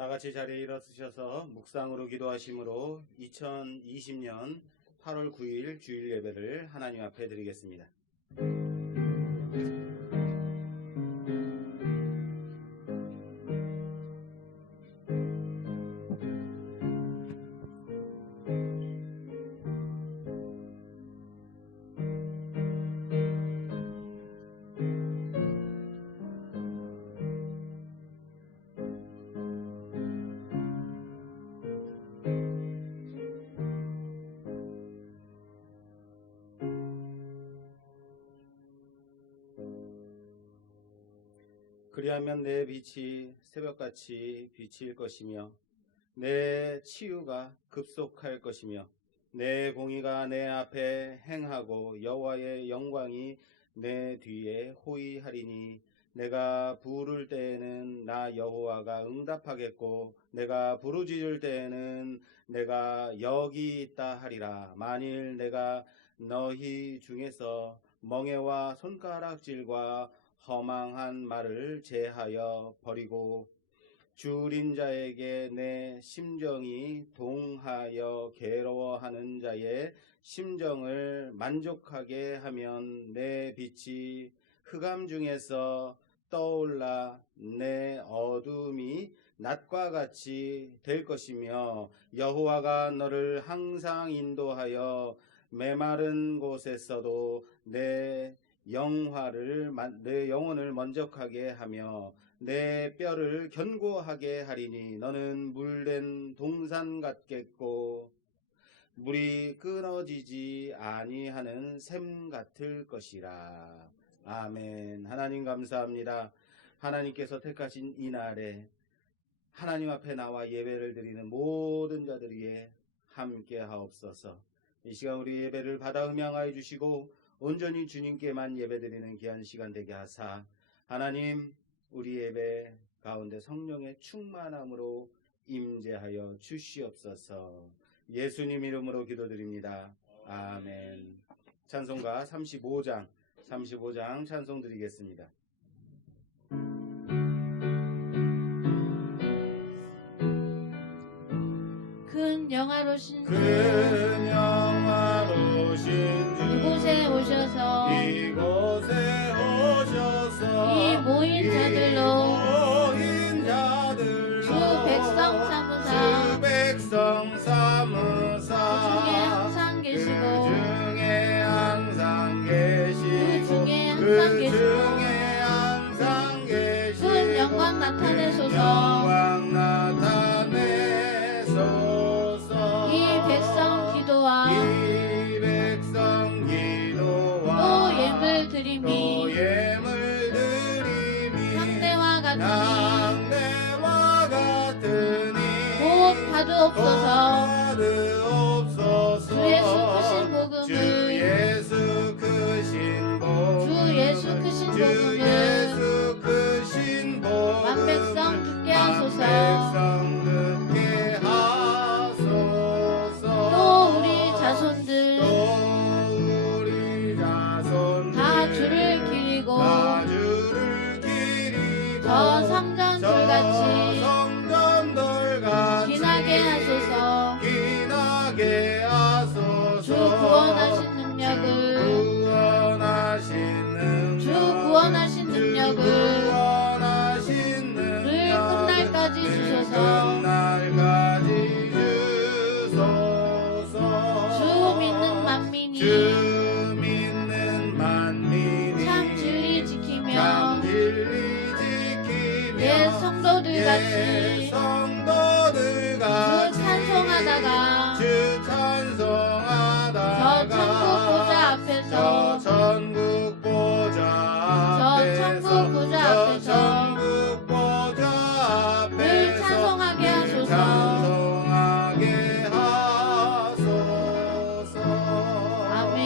다 같이 자리에 일어서셔서 묵상으로 기도하심으로 2020년 8월 9일 주일 예배를 하나님 앞에 드리겠습니다. 그리하면 내 빛이 새벽같이 비칠 것이며 내 치유가 급속할 것이며 내 공의가 내 앞에 행하고 여호와의 영광이 내 뒤에 호위하리니 내가 부를 때에는 나 여호와가 응답하겠고 내가 부르짖을 때에는 내가 여기 있다 하리라. 만일 내가 너희 중에서 멍에와 손가락질과 허망한 말을 제하여 버리고 줄인 자에게 내 심정이 동하여 괴로워하는 자의 심정을 만족하게 하면 내 빛이 흑암 중에서 떠올라 내 어둠이 낮과 같이 될 것이며 여호와가 너를 항상 인도하여 메마른 곳에서도 내 영혼을 만족하게 하며 내 뼈를 견고하게 하리니 너는 물된 동산 같겠고 물이 끊어지지 아니하는 샘 같을 것이라. 아멘. 하나님 감사합니다. 하나님께서 택하신 이 날에 하나님 앞에 나와 예배를 드리는 모든 자들 위에 함께 하옵소서. 이 시간 우리 예배를 받아 음양하여 주시고 온전히 주님께만 예배드리는 귀한 시간 되게 하사 하나님 우리 예배 가운데 성령의 충만함으로 임재하여 주시옵소서. 예수님 이름으로 기도드립니다. 아멘. 찬송가 35장 찬송 드리겠습니다. 큰 영화로신 주 이곳에 오셔서 이 모인 자들로 주 백성 삼으사 그 중에 항상 계시고 큰 영광 나타내소서. 이 백성 기도와 또 예물 드림이 향대와 같으니 곧 받으옵소서. 주 예수 크신 복음을 만백성 듣게 하소서. 또 우리 자손들 다 주를 기리고 저 성전들같이 지나게 하소서. 주 구원하신 능력을 끝날까지 주소서. 주 믿는 만민이 참 진리 지키며 옛 성도들같이 주 찬송하다가 저 천국 보좌 앞에서 늘 찬송하게 하소서. 아멘.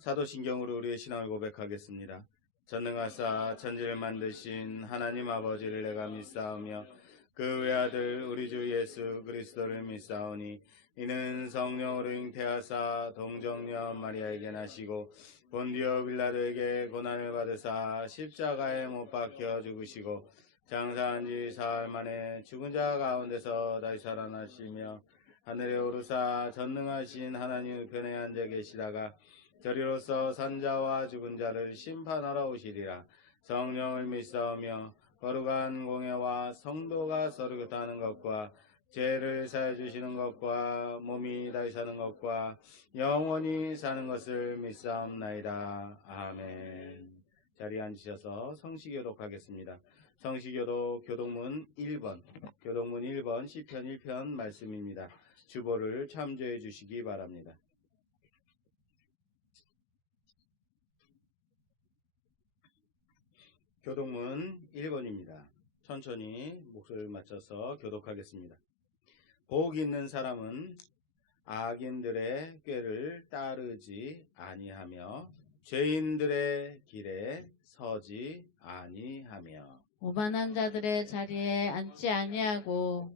사도신경으로 우리의 신앙을 고백하겠습니다. 전능하사 천지를 만드신 하나님 아버지를 내가 믿사오며 그 외아들 우리 주 예수 그리스도를 믿사오니 이는 성령으로 잉태하사 동정녀 마리아에게 나시고 본디오 빌라도에게 고난을 받으사 십자가에 못 박혀 죽으시고 장사한 지 사흘 만에 죽은 자 가운데서 다시 살아나시며 하늘에 오르사 전능하신 하나님 우편에 앉아 계시다가 저리로서 산자와 죽은 자를 심판하러 오시리라. 성령을 믿사오며 거룩한 공예와 성도가 서로 교통하는 것과 죄를 사해 주시는 것과 몸이 다시 사는 것과 영원히 사는 것을 믿사옵나이다. 아멘. 자리에 앉으셔서 성시교독 하겠습니다. 성시교독 교독문 1번 시편 1편 말씀입니다. 주보를 참조해 주시기 바랍니다. 교독문 1번입니다. 천천히 목소리를 맞춰서 교독하겠습니다. 복 있는 사람은 악인들의 꾀를 따르지 아니하며 죄인들의 길에 서지 아니하며 오만한 자들의 자리에 앉지 아니하고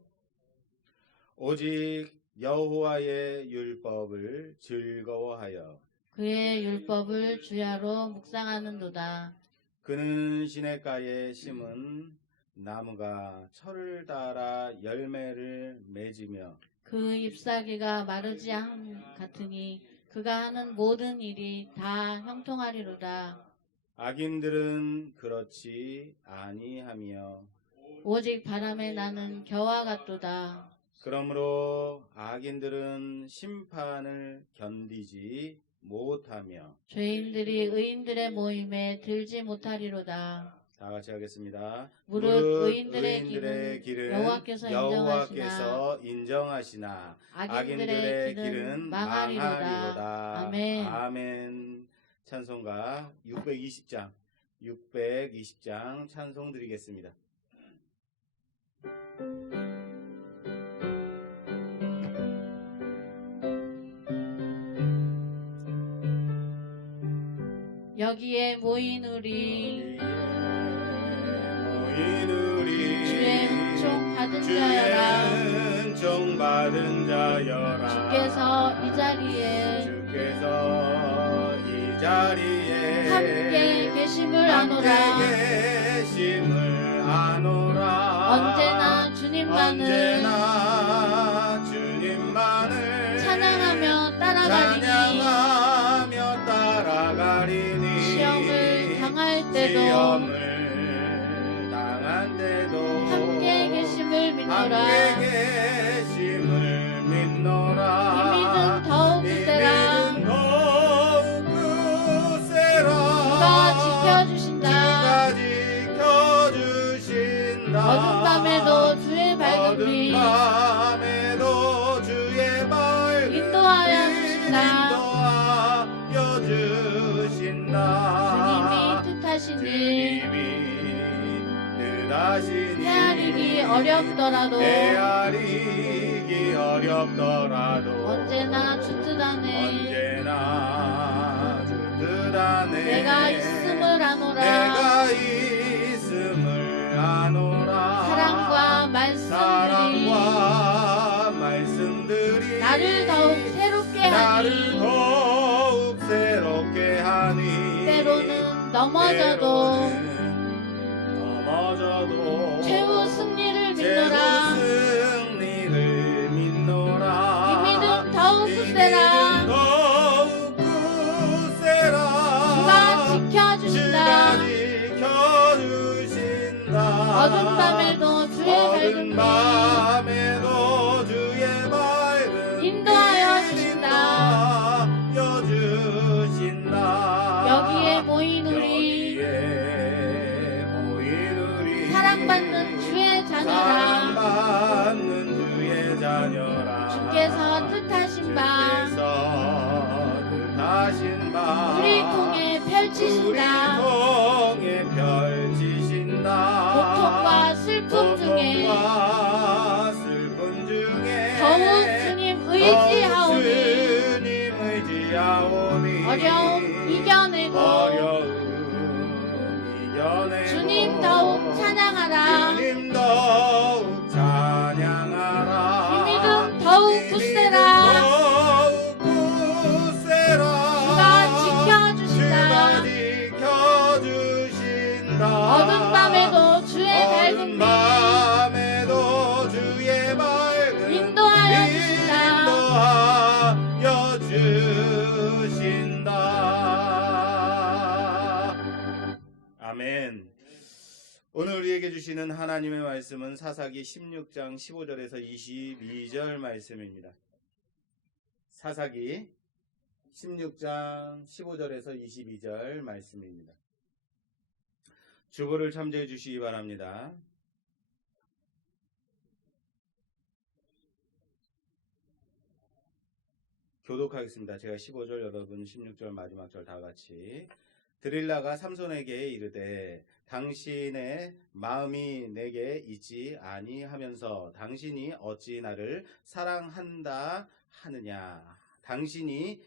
오직 여호와의 율법을 즐거워하여 그의 율법을 주야로 묵상하는도다. 그는 시냇가에 심은 나무가 철을 따라 열매를 맺으며 그 잎사귀가 마르지 않 같으니 그가 하는 모든 일이 다 형통하리로다. 악인들은 그렇지 아니하며 오직 바람에 나는 겨와 같도다. 그러므로 악인들은 심판을 견디지 못하며 죄인들이 의인들의 모임에 들지 못하리로다. 다 같이 하겠습니다. 무릇 의인들의 길은 여호와께서 인정하시나 악인들의 길은 망하리로다. 아멘. 아멘. 찬송가 620장 찬송 드리겠습니다. 여기에 모인 우리 주의 은총 받은 자여라. 은총 받은 자여라. 주께서 이 자리에 함께 계심을 아노라. 언제나 주님만을 찬양하며 따라가리니 시험을 당한 때도 함께 계심을 믿노라. 이 믿음 더욱 세라. 주가 지켜주신다. 어둠 밤에도 주의 밝음이 인도하여 주신다. 주님이 뜻하시니 헤아리기 어렵더라도 언제나 주뜻하네. 내가 있음을 아노라. 사랑과 말씀들이 나를 더욱 새롭게 하니 때로는 넘어져도 최후 승리를 믿노라. 이 믿음 더욱 굳세라. 주가 지켜주신다. 어둠 밤에도 주의 밝음 인도하여 주신다. 여기에 모인 우리 사랑받는 주의 자녀라. 주께서 뜻하신 바 우리 통해 펼치신다. 고통과 슬픔 중에 더욱 주님 의지하오니 어려움 이겨내고 주님 더욱 찬양하라. 오늘 우리에게 주시는 하나님의 말씀은 사사기 16장 15절에서 22절 말씀입니다. 사사기 16장 15절에서 22절 말씀입니다. 주보를 참조해 주시기 바랍니다. 교독하겠습니다. 제가 15절, 여러분 16절 마지막 절 다 같이. 드릴라가 삼손에게 이르되 당신의 마음이 내게 있지 아니하면서 당신이 어찌 나를 사랑한다 하느냐. 당신이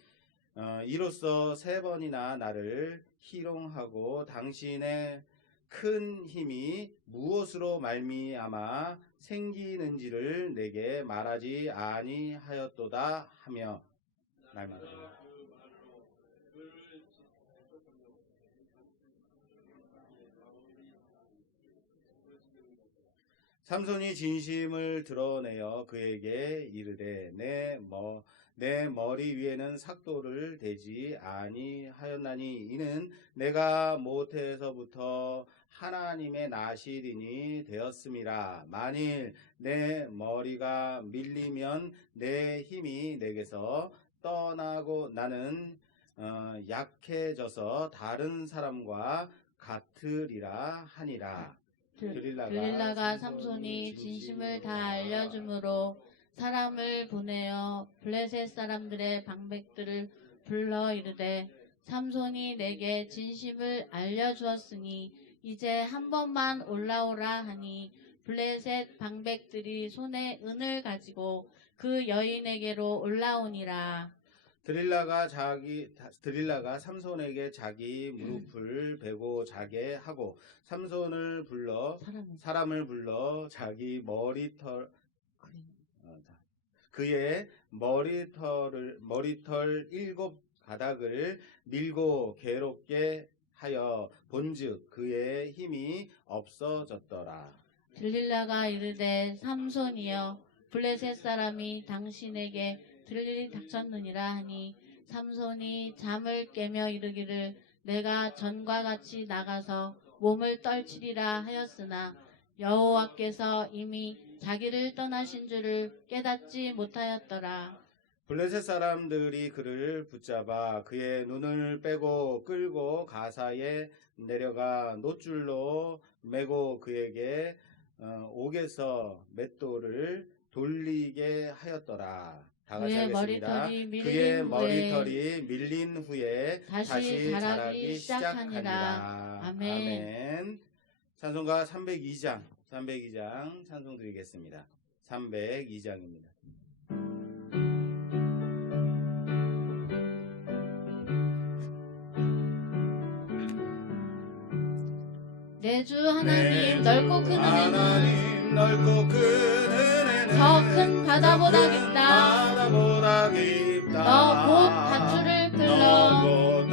이로써 3번이나 나를 희롱하고 당신의 큰 힘이 무엇으로 말미암아 생기는지를 내게 말하지 아니하였도다 하며 말합니다. 삼손이 진심을 드러내어 그에게 이르되 내 머리 위에는 삭도를 대지 아니하였나니 이는 내가 모태에서부터 하나님의 나실인이 되었음이라. 만일 내 머리가 밀리면 내 힘이 내게서 떠나고 나는 약해져서 다른 사람과 같으리라 하니라. 드릴라가 삼손이 진심을 다 알려줌으로 사람을 보내어 블레셋 사람들의 방백들을 불러 이르되 삼손이 내게 진심을 알려주었으니 이제 한 번만 올라오라 하니 블레셋 방백들이 손에 은을 가지고 그 여인에게로 올라오니라. 드릴라가 삼손에게 자기 무릎을 베고 자게 하고 삼손을 불러 사람을 불러 자기 그의 머리털 7가닥을 밀고 괴롭게 하여 본즉 그의 힘이 없어졌더라. 들릴라가 이르되 삼손이여 블레셋 사람이 당신에게 들릴 일이 닥쳤느니라 하니 삼손이 잠을 깨며 이르기를 내가 전과 같이 나가서 몸을 떨치리라 하였으나 여호와께서 이미 자기를 떠나신 줄을 깨닫지 못하였더라. 블레셋 사람들이 그를 붙잡아 그의 눈을 빼고 끌고 가사에 내려가 놋줄로 매고 그에게 옥에서 맷돌을 돌리게 하였더라. 다 같이 하겠습니다. 그의 머리털이 밀린 후에 다시 자라기 시작하니라. 아멘. 찬송가 302장 찬송 드리겠습니다. 302장입니다. 내 주 하나님 넓고 큰 은혜는 저 큰 바다보다 깊다. 너 곧 밧줄을 들러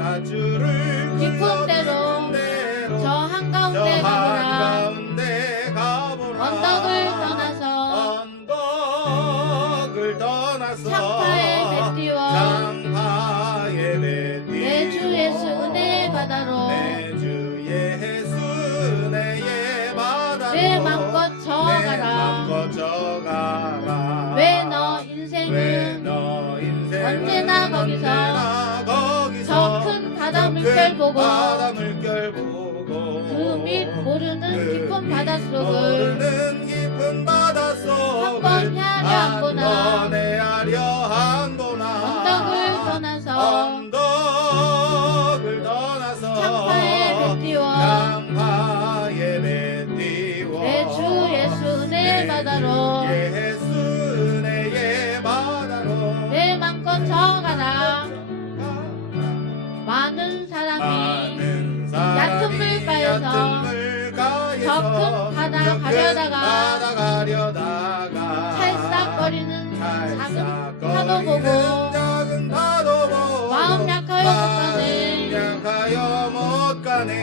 깊은 데로 저 한가운데 가보라. 언덕을 떠나서 창파에 배 띄워 내 주 예수 은혜의 바다로 내 맘껏 저어가라. 왜 너 인생은 언제나 거기서 저 큰 바다 물결 보고 그 밑 모르는 깊은 바닷속을 한 번 헤아려 한보나. 언덕을 떠나서 창파에 배 띄워 내 주 예수 은혜의 바다로 내 맘껏 저어가라. 많은 사람이 얕은 물가에서 저 큰 바다 가려다가 찰싹거리는 작은 파도 보고 마음 약하여 못 가네.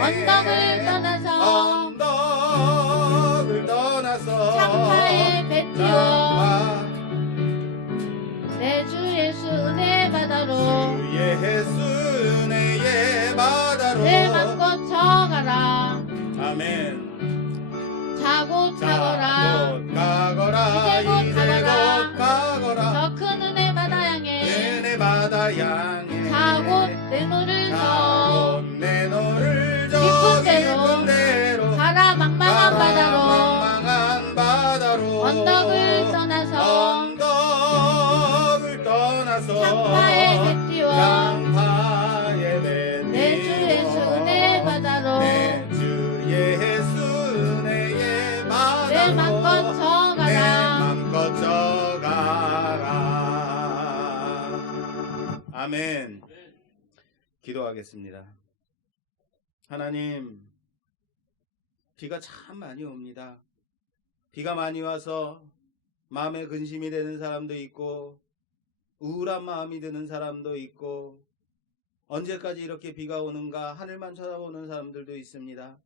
언덕을 떠나서 창파에 배 띄워 내 주 예수 은혜의 바다로 내 맘껏 저어가라. 아멘. 곧 가거라. 곧 가거라. 이제 곧 이제 가거라. 곧 가거라. 저 큰 은혜 바다 향해 은혜 바다 향해 자 곧 내 노를 저 내 너를 저 깊은 데로 깊은 데로 가라 망망한 바다로 망망한 바다로 언덕을 떠나서 언덕을 떠나서 창파에 배 띄워 창파에 배 내 주 예수 은혜의 바다로 내 주 예수 은혜의 바다로 내 맘껏 저 내 가라. 맘껏 저 가라. 아멘. 기도하겠습니다. 하나님, 비가 참 많이 옵니다. 비가 많이 와서 마음에 근심이 되는 사람도 있고 우울한 마음이 드는 사람도 있고 언제까지 이렇게 비가 오는가 하늘만 쳐다보는 사람들도 있습니다.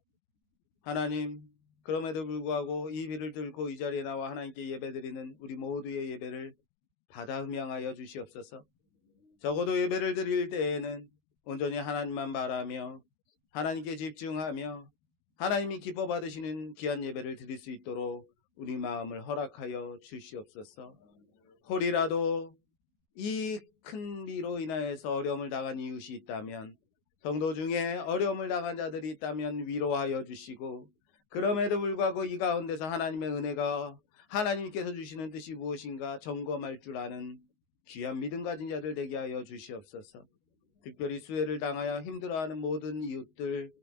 하나님, 그럼에도 불구하고 이 비를 들고 이 자리에 나와 하나님께 예배드리는 우리 모두의 예배를 받아 흠양하여 주시옵소서. 적어도 예배를 드릴 때에는 온전히 하나님만 바라며 하나님께 집중하며 하나님이 기뻐 받으시는 귀한 예배를 드릴 수 있도록 우리 마음을 허락하여 주시옵소서. 혹이라도 이 큰 비로 인하여서 어려움을 당한 이웃이 있다면, 성도 중에 어려움을 당한 자들이 있다면 위로하여 주시고, 그럼에도 불구하고 이 가운데서 하나님의 은혜가 하나님께서 주시는 뜻이 무엇인가 점검할 줄 아는 귀한 믿음 가진 자들 되게 하여 주시옵소서. 특별히 수혜를 당하여 힘들어하는 모든 이웃들,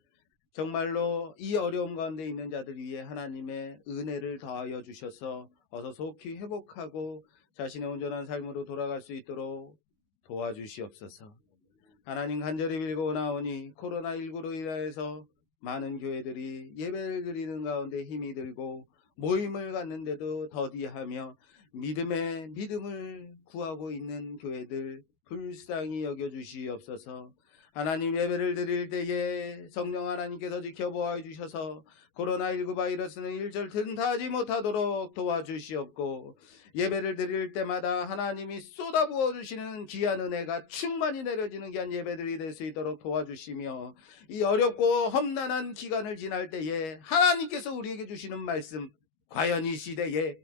정말로 이 어려움 가운데 있는 자들 위해 하나님의 은혜를 더하여 주셔서 어서 속히 회복하고 자신의 온전한 삶으로 돌아갈 수 있도록 도와주시옵소서. 하나님, 간절히 빌고 나오니 코로나19로 인하여서 많은 교회들이 예배를 드리는 가운데 힘이 들고 모임을 갖는데도 더디하며 믿음을 구하고 있는 교회들 불쌍히 여겨주시옵소서. 하나님, 예배를 드릴 때에 성령 하나님께서 지켜보아 주셔서 코로나19 바이러스는 일절 틈타지 못하도록 도와주시옵고, 예배를 드릴 때마다 하나님이 쏟아부어 주시는 귀한 은혜가 충만히 내려지는 귀한 예배들이 될 수 있도록 도와주시며, 이 어렵고 험난한 기간을 지날 때에 하나님께서 우리에게 주시는 말씀, 과연 이 시대에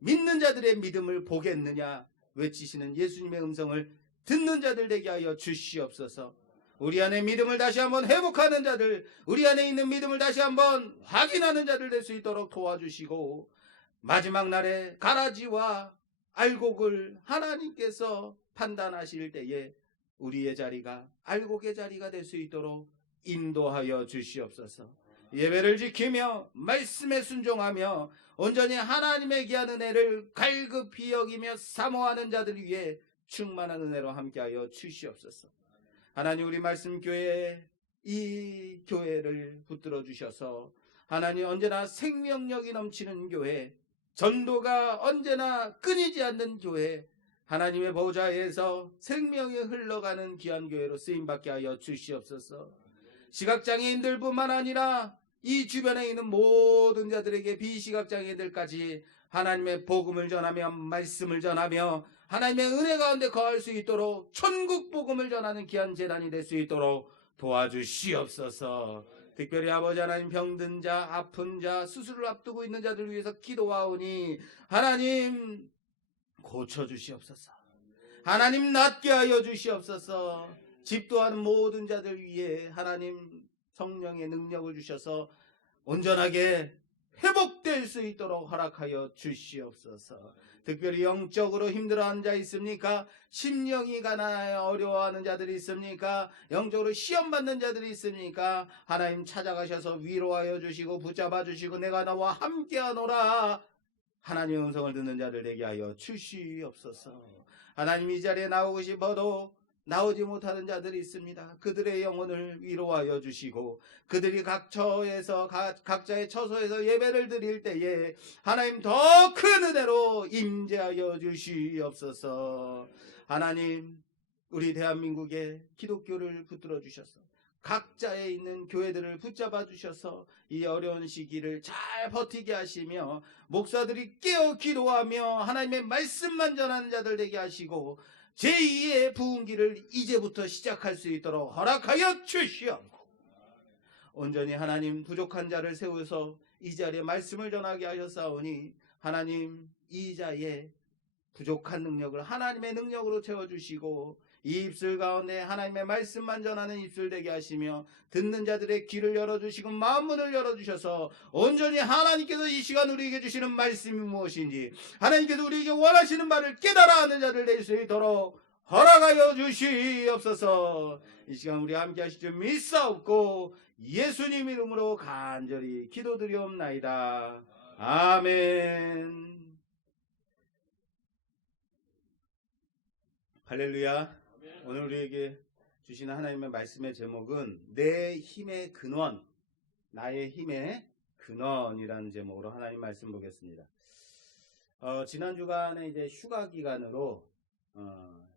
믿는 자들의 믿음을 보겠느냐 외치시는 예수님의 음성을 듣는 자들 되게 하여 주시옵소서. 우리 안에 믿음을 다시 한번 회복하는 자들, 우리 안에 있는 믿음을 다시 한번 확인하는 자들 될 수 있도록 도와주시고, 마지막 날에 가라지와 알곡을 하나님께서 판단하실 때에 우리의 자리가 알곡의 자리가 될 수 있도록 인도하여 주시옵소서. 예배를 지키며 말씀에 순종하며 온전히 하나님의 귀한 은혜를 갈급히 여기며 사모하는 자들 위해 충만한 은혜로 함께하여 주시옵소서. 하나님, 우리 말씀교회 이 교회를 붙들어 주셔서 하나님, 언제나 생명력이 넘치는 교회, 전도가 언제나 끊이지 않는 교회, 하나님의 보좌에서 생명이 흘러가는 귀한 교회로 쓰임받게 하여 주시옵소서. 시각장애인들 뿐만 아니라 이 주변에 있는 모든 자들에게, 비시각장애인들까지 하나님의 복음을 전하며 말씀을 전하며 하나님의 은혜 가운데 거할 수 있도록 천국 복음을 전하는 귀한 재단이 될 수 있도록 도와주시옵소서. 특별히 아버지 하나님, 병든 자, 아픈 자, 수술을 앞두고 있는 자들 위해서 기도하오니 하나님 고쳐주시옵소서. 하나님 낫게 하여 주시옵소서. 집도하는 모든 자들 위해 하나님 성령의 능력을 주셔서 온전하게 회복될 수 있도록 허락하여 주시옵소서. 특별히 영적으로 힘들어하는 자 있습니까? 심령이 가난하여 어려워하는 자들이 있습니까? 영적으로 시험받는 자들이 있습니까? 하나님 찾아가셔서 위로하여 주시고 붙잡아 주시고 내가 너와 함께하노라 하나님의 음성을 듣는 자들 되게 하여 주시옵소서. 하나님, 이 자리에 나오고 싶어도 나오지 못하는 자들이 있습니다. 그들의 영혼을 위로하여 주시고 그들이 각자의 처소에서 예배를 드릴 때에 하나님 더 큰 은혜로 임재하여 주시옵소서. 하나님, 우리 대한민국의 기독교를 붙들어 주셔서 각자에 있는 교회들을 붙잡아 주셔서 이 어려운 시기를 잘 버티게 하시며 목사들이 깨어 기도하며 하나님의 말씀만 전하는 자들 되게 하시고 제2의 부흥기를 이제부터 시작할 수 있도록 허락하여 주시옵고, 온전히 하나님 부족한 자를 세워서 이 자리에 말씀을 전하게 하셨사오니 하나님 이 자리에 부족한 능력을 하나님의 능력으로 채워주시고 이 입술 가운데 하나님의 말씀만 전하는 입술 되게 하시며 듣는 자들의 귀를 열어주시고 마음문을 열어주셔서 온전히 하나님께서 이 시간 우리에게 주시는 말씀이 무엇인지 하나님께서 우리에게 원하시는 말을 깨달아 하는 자들 될 수 있도록 허락하여 주시옵소서. 이 시간 우리 함께 하실 줄 믿사옵고 예수님 이름으로 간절히 기도드리옵나이다. 아멘. 할렐루야. 오늘 우리에게 주시는 하나님의 말씀의 제목은 내 힘의 근원, 나의 힘의 근원이라는 제목으로 하나님 말씀 보겠습니다. 지난 주간에 이제 휴가 기간으로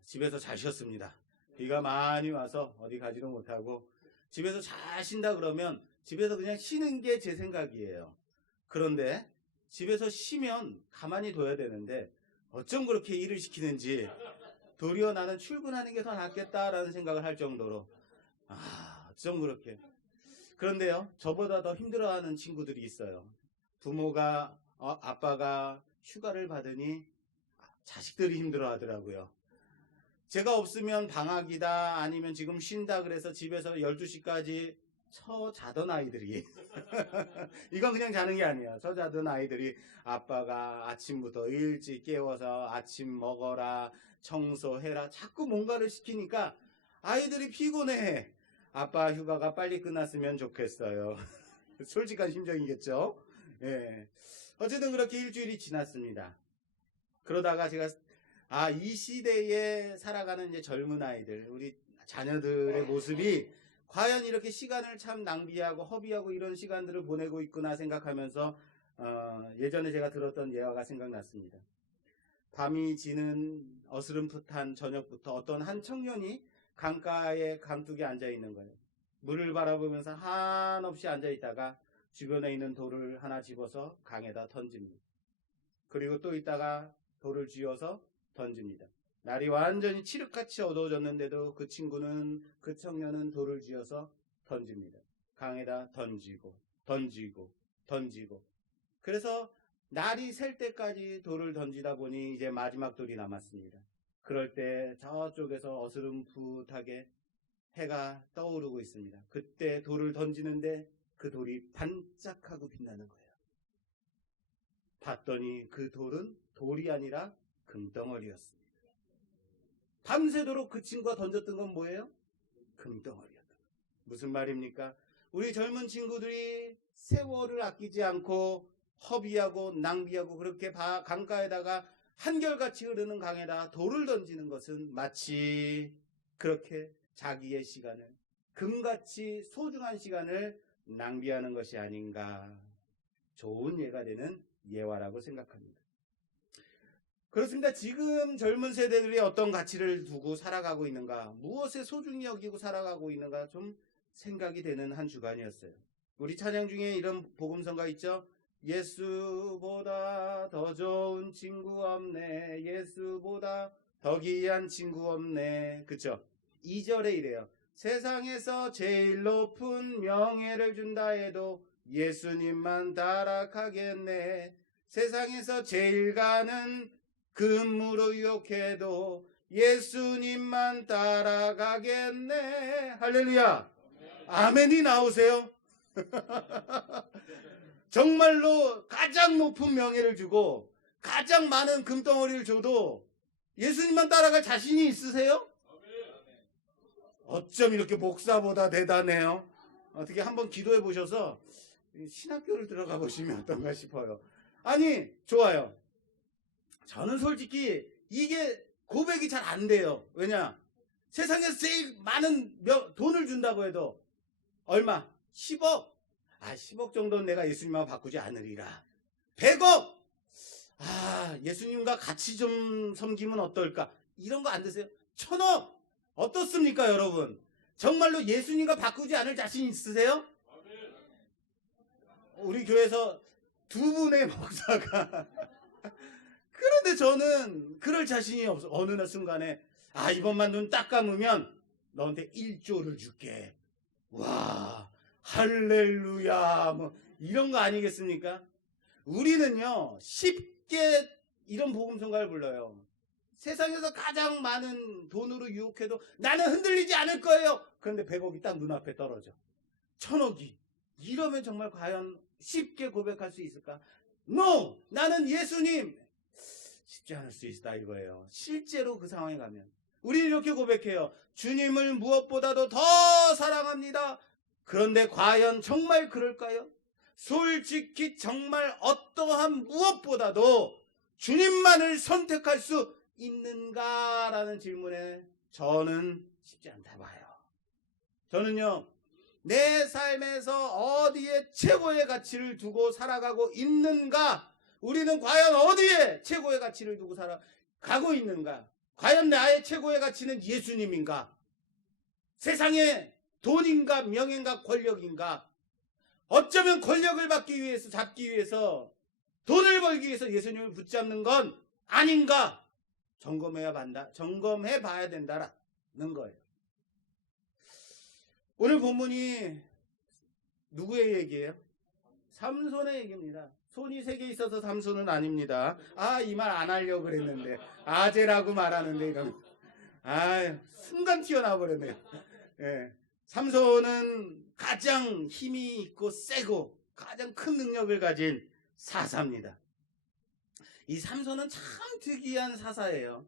집에서 잘 쉬었습니다. 비가 많이 와서 어디 가지도 못하고 집에서 잘 쉰다 그러면 집에서 그냥 쉬는 게 제 생각이에요. 그런데 집에서 쉬면 가만히 둬야 되는데 어쩜 그렇게 일을 시키는지 도리어 나는 출근하는 게 더 낫겠다라는 생각을 할 정도로 어쩜 그렇게. 그런데요, 저보다 더 힘들어하는 친구들이 있어요. 부모가 아빠가 휴가를 받으니 자식들이 힘들어하더라고요. 제가 없으면 방학이다 아니면 지금 쉰다 그래서 집에서 12시까지 자던 아이들이 이건 그냥 자는 게 아니야. 자던 아이들이 아빠가 아침부터 일찍 깨워서 아침 먹어라 청소해라 자꾸 뭔가를 시키니까 아이들이 피곤해. 아빠 휴가가 빨리 끝났으면 좋겠어요. 솔직한 심정이겠죠. 예. 어쨌든 그렇게 일주일이 지났습니다. 그러다가 제가 이 시대에 살아가는 이제 젊은 아이들, 우리 자녀들의 모습이 과연 이렇게 시간을 참 낭비하고 허비하고 이런 시간들을 보내고 있구나 생각하면서 예전에 제가 들었던 예화가 생각났습니다. 밤이 지는 어스름풋한 저녁부터 어떤 한 청년이 강가에 강둑에 앉아 있는 거예요. 물을 바라보면서 한없이 앉아 있다가 주변에 있는 돌을 하나 집어서 강에다 던집니다. 그리고 또 있다가 돌을 쥐어서 던집니다. 날이 완전히 칠흑같이 어두워졌는데도 그 청년은 돌을 쥐어서 던집니다. 강에다 던지고 그래서 날이 셀 때까지 돌을 던지다 보니 이제 마지막 돌이 남았습니다. 그럴 때 저쪽에서 어스름풋하게 해가 떠오르고 있습니다. 그때 돌을 던지는데 그 돌이 반짝하고 빛나는 거예요. 봤더니 그 돌은 돌이 아니라 금덩어리였습니다. 밤새도록 그 친구가 던졌던 건 뭐예요? 금덩어리였던 거예요. 무슨 말입니까? 우리 젊은 친구들이 세월을 아끼지 않고 허비하고 낭비하고 그렇게 강가에다가 한결같이 흐르는 강에다 돌을 던지는 것은 마치 그렇게 자기의 시간을 금같이 소중한 시간을 낭비하는 것이 아닌가. 좋은 예가 되는 예화라고 생각합니다. 그렇습니다. 지금 젊은 세대들이 어떤 가치를 두고 살아가고 있는가, 무엇에 소중히 여기고 살아가고 있는가 좀 생각이 되는 한 주간이었어요. 우리 찬양 중에 이런 복음성가 있죠? 예수보다 더 좋은 친구 없네, 예수보다 더 귀한 친구 없네. 그쵸? 2절에 이래요. 세상에서 제일 높은 명예를 준다 해도 예수님만 따라가겠네. 세상에서 제일 가는 근무로 유혹해도 예수님만 따라가겠네. 할렐루야. 아멘이 나오세요. 정말로 가장 높은 명예를 주고 가장 많은 금덩어리를 줘도 예수님만 따라갈 자신이 있으세요? 어쩜 이렇게 목사보다 대단해요? 어떻게 한번 기도해 보셔서 신학교를 들어가 보시면 어떤가 싶어요. 아니, 좋아요. 저는 솔직히 이게 고백이 잘 안 돼요. 왜냐? 세상에서 제일 많은 돈을 준다고 해도 얼마? 10억? 10억 정도는 내가 예수님하고 바꾸지 않으리라. 100억! 예수님과 같이 좀 섬기면 어떨까? 이런 거 안 되세요? 1000억! 어떻습니까, 여러분? 정말로 예수님과 바꾸지 않을 자신 있으세요? 우리 교회에서 2분의 목사가 그런데 저는 그럴 자신이 없어. 어느 순간에 이번만 눈 딱 감으면 너한테 1조를 줄게. 와, 할렐루야 뭐 이런 거 아니겠습니까? 우리는요 쉽게 이런 복음성가를 불러요. 세상에서 가장 많은 돈으로 유혹해도 나는 흔들리지 않을 거예요. 그런데 100억이 딱 눈앞에 떨어져. 1000억이. 이러면 정말 과연 쉽게 고백할 수 있을까? No! 나는 예수님! 쉽지 않을 수 있다 이거예요. 실제로 그 상황에 가면. 우리는 이렇게 고백해요. 주님을 무엇보다도 더 사랑합니다. 그런데 과연 정말 그럴까요? 솔직히 정말 어떠한 무엇보다도 주님만을 선택할 수 있는가라는 질문에 저는 쉽지 않다 봐요. 저는요, 내 삶에서 어디에 최고의 가치를 두고 살아가고 있는가? 우리는 과연 어디에 최고의 가치를 두고 살아가고 있는가? 과연 나의 최고의 가치는 예수님인가? 세상에 돈인가 명예인가 권력인가? 어쩌면 권력을 받기 위해서 잡기 위해서 돈을 벌기 위해서 예수님을 붙잡는 건 아닌가? 점검해 봐야 된다라는 거예요. 오늘 본문이 누구의 얘기예요? 삼손의 얘기입니다. 손이 3개 있어서 삼손은 아닙니다. 이 말 안 하려고 그랬는데 아재라고 말하는데 이런 순간 튀어나와 버렸네요. 예. 삼손은 가장 힘이 있고 세고 가장 큰 능력을 가진 사사입니다. 이 삼손은 참 특이한 사사예요.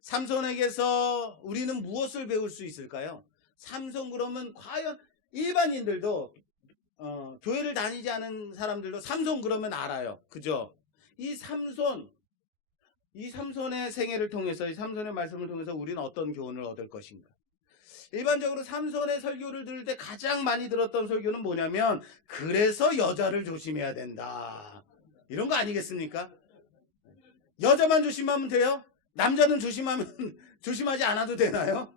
삼손에게서 우리는 무엇을 배울 수 있을까요? 삼손 그러면 과연 일반인들도 교회를 다니지 않은 사람들도 삼손 그러면 알아요. 그죠? 이 삼손의 생애를 통해서 이 삼손의 말씀을 통해서 우리는 어떤 교훈을 얻을 것인가? 일반적으로 삼손의 설교를 들을 때 가장 많이 들었던 설교는 뭐냐면 그래서 여자를 조심해야 된다. 이런 거 아니겠습니까? 여자만 조심하면 돼요? 남자는 조심하지 않아도 되나요?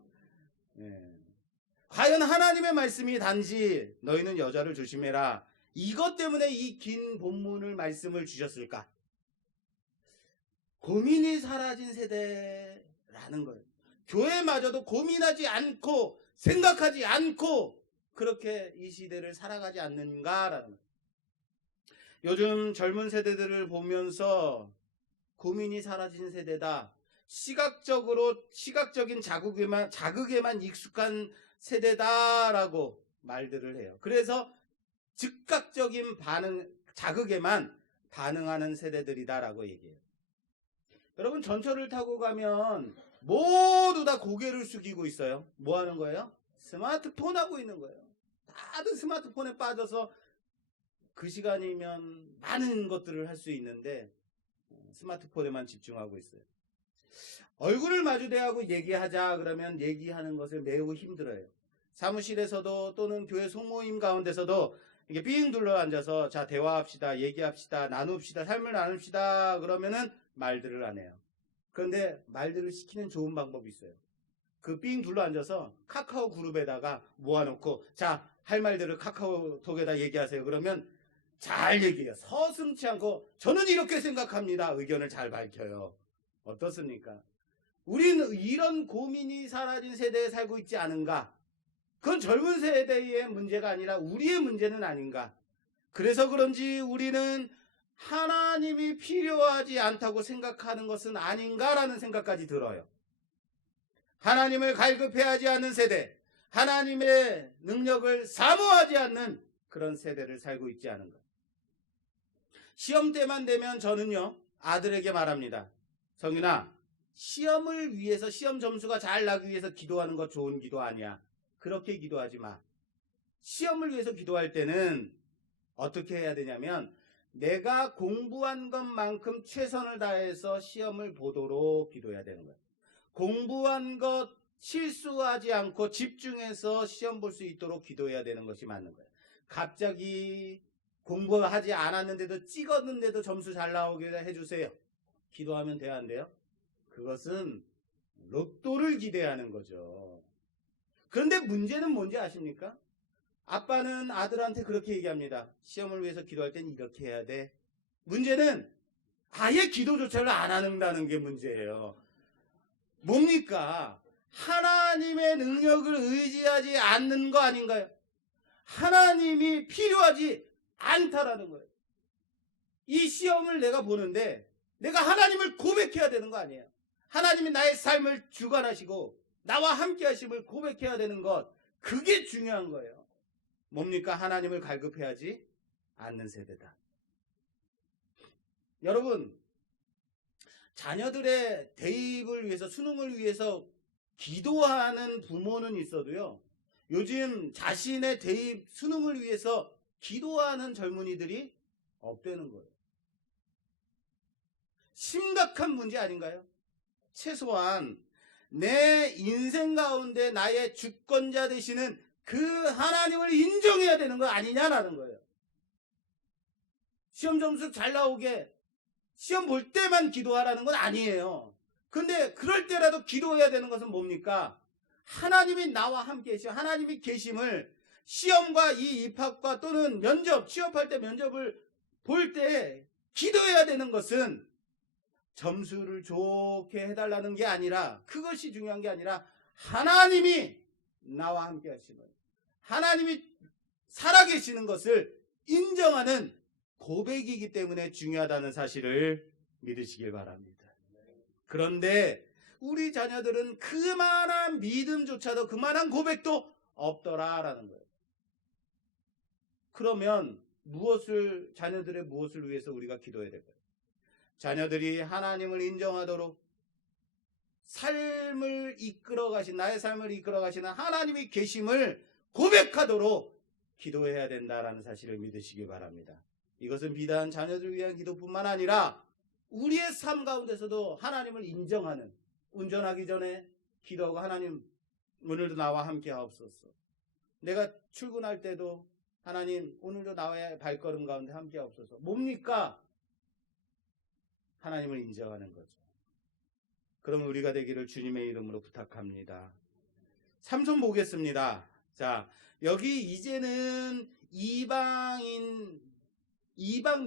네. 과연 하나님의 말씀이 단지 너희는 여자를 조심해라 이것 때문에 이 긴 본문을 말씀을 주셨을까? 고민이 사라진 세대라는 거예요. 교회마저도 고민하지 않고 생각하지 않고 그렇게 이 시대를 살아가지 않는가라는 거예요. 요즘 젊은 세대들을 보면서 고민이 사라진 세대다. 시각적인 자극에만 익숙한 세대다라고 말들을 해요. 그래서 즉각적인 자극에만 반응하는 세대들이다라고 얘기해요. 여러분 전철을 타고 가면 모두 다 고개를 숙이고 있어요. 뭐 하는 거예요? 스마트폰 하고 있는 거예요. 다들 스마트폰에 빠져서 그 시간이면 많은 것들을 할 수 있는데 스마트폰에만 집중하고 있어요. 얼굴을 마주대하고 얘기하자 그러면 얘기하는 것을 매우 힘들어요. 사무실에서도 또는 교회 소모임 가운데서도 이게 삥 둘러 앉아서 자 대화합시다, 얘기합시다, 나눕시다, 삶을 나눕시다 그러면은 말들을 안 해요. 그런데 말들을 시키는 좋은 방법이 있어요. 그 삥 둘러 앉아서 카카오 그룹에다가 모아놓고 자 할 말들을 카카오톡에다 얘기하세요. 그러면 잘 얘기해요. 서슴지 않고 저는 이렇게 생각합니다. 의견을 잘 밝혀요. 어떻습니까? 우리는 이런 고민이 사라진 세대에 살고 있지 않은가? 그건 젊은 세대의 문제가 아니라 우리의 문제는 아닌가? 그래서 그런지 우리는 하나님이 필요하지 않다고 생각하는 것은 아닌가라는 생각까지 들어요. 하나님을 갈급해하지 않는 세대, 하나님의 능력을 사모하지 않는 그런 세대를 살고 있지 않은가? 시험 때만 되면 저는요 아들에게 말합니다. 성윤아, 시험을 위해서 시험 점수가 잘 나기 위해서 기도하는 거 좋은 기도 아니야. 그렇게 기도하지 마. 시험을 위해서 기도할 때는 어떻게 해야 되냐면 내가 공부한 것만큼 최선을 다해서 시험을 보도록 기도해야 되는 거예요. 공부한 것 실수하지 않고 집중해서 시험 볼 수 있도록 기도해야 되는 것이 맞는 거예요. 갑자기 공부하지 않았는데도 찍었는데도 점수 잘 나오게 해주세요. 기도하면 돼요, 안 돼요? 그것은 로또를 기대하는 거죠. 그런데 문제는 뭔지 아십니까? 아빠는 아들한테 그렇게 얘기합니다. 시험을 위해서 기도할 땐 이렇게 해야 돼. 문제는 아예 기도조차를 안 한다는 게 문제예요. 뭡니까? 하나님의 능력을 의지하지 않는 거 아닌가요? 하나님이 필요하지 않다라는 거예요. 이 시험을 내가 보는데 내가 하나님을 고백해야 되는 거 아니에요. 하나님이 나의 삶을 주관하시고 나와 함께 하심을 고백해야 되는 것, 그게 중요한 거예요. 뭡니까? 하나님을 갈급해하지 않는 세대다. 여러분, 자녀들의 대입을 위해서, 수능을 위해서 기도하는 부모는 있어도요, 요즘 자신의 대입, 수능을 위해서 기도하는 젊은이들이 없다는 거예요. 심각한 문제 아닌가요? 최소한 내 인생 가운데 나의 주권자 되시는 그 하나님을 인정해야 되는 거 아니냐라는 거예요. 시험 점수 잘 나오게 시험 볼 때만 기도하라는 건 아니에요. 근데 그럴 때라도 기도해야 되는 것은 뭡니까? 하나님이 나와 함께 계시고 하나님이 계심을 시험과 이 입학과 또는 면접, 취업할 때 면접을 볼 때 기도해야 되는 것은 점수를 좋게 해달라는 게 아니라, 그것이 중요한 게 아니라 하나님이 나와 함께 하시는, 하나님이 살아계시는 것을 인정하는 고백이기 때문에 중요하다는 사실을 믿으시길 바랍니다. 그런데 우리 자녀들은 그만한 믿음조차도, 그만한 고백도 없더라라는 거예요. 그러면 자녀들의 무엇을 위해서 우리가 기도해야 될까요? 자녀들이 하나님을 인정하도록 나의 삶을 이끌어 가시는 하나님이 계심을 고백하도록 기도해야 된다라는 사실을 믿으시기 바랍니다. 이것은 비단 자녀들 위한 기도뿐만 아니라 우리의 삶 가운데서도 하나님을 인정하는, 운전하기 전에 기도하고, 하나님 오늘도 나와 함께 하옵소서. 내가 출근할 때도 하나님 오늘도 나와의 발걸음 가운데 함께 하옵소서. 뭡니까? 하나님을 인정하는 거죠. 그럼 우리가 되기를 주님의 이름으로 부탁합니다. 삼손 보겠습니다. 자, 여기 이제는 이방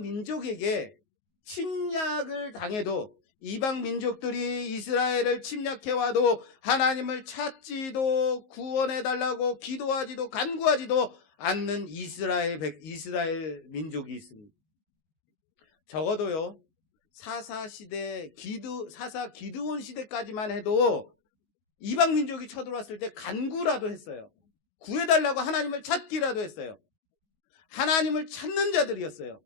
민족에게 침략을 당해도, 이방 민족들이 이스라엘을 침략해와도 하나님을 찾지도 구원해달라고 기도하지도 간구하지도 않는 이스라엘 민족이 있습니다. 적어도요, 사사 기드온 시대까지만 해도 이방 민족이 쳐들어왔을 때 간구라도 했어요. 구해달라고 하나님을 찾기라도 했어요. 하나님을 찾는 자들이었어요,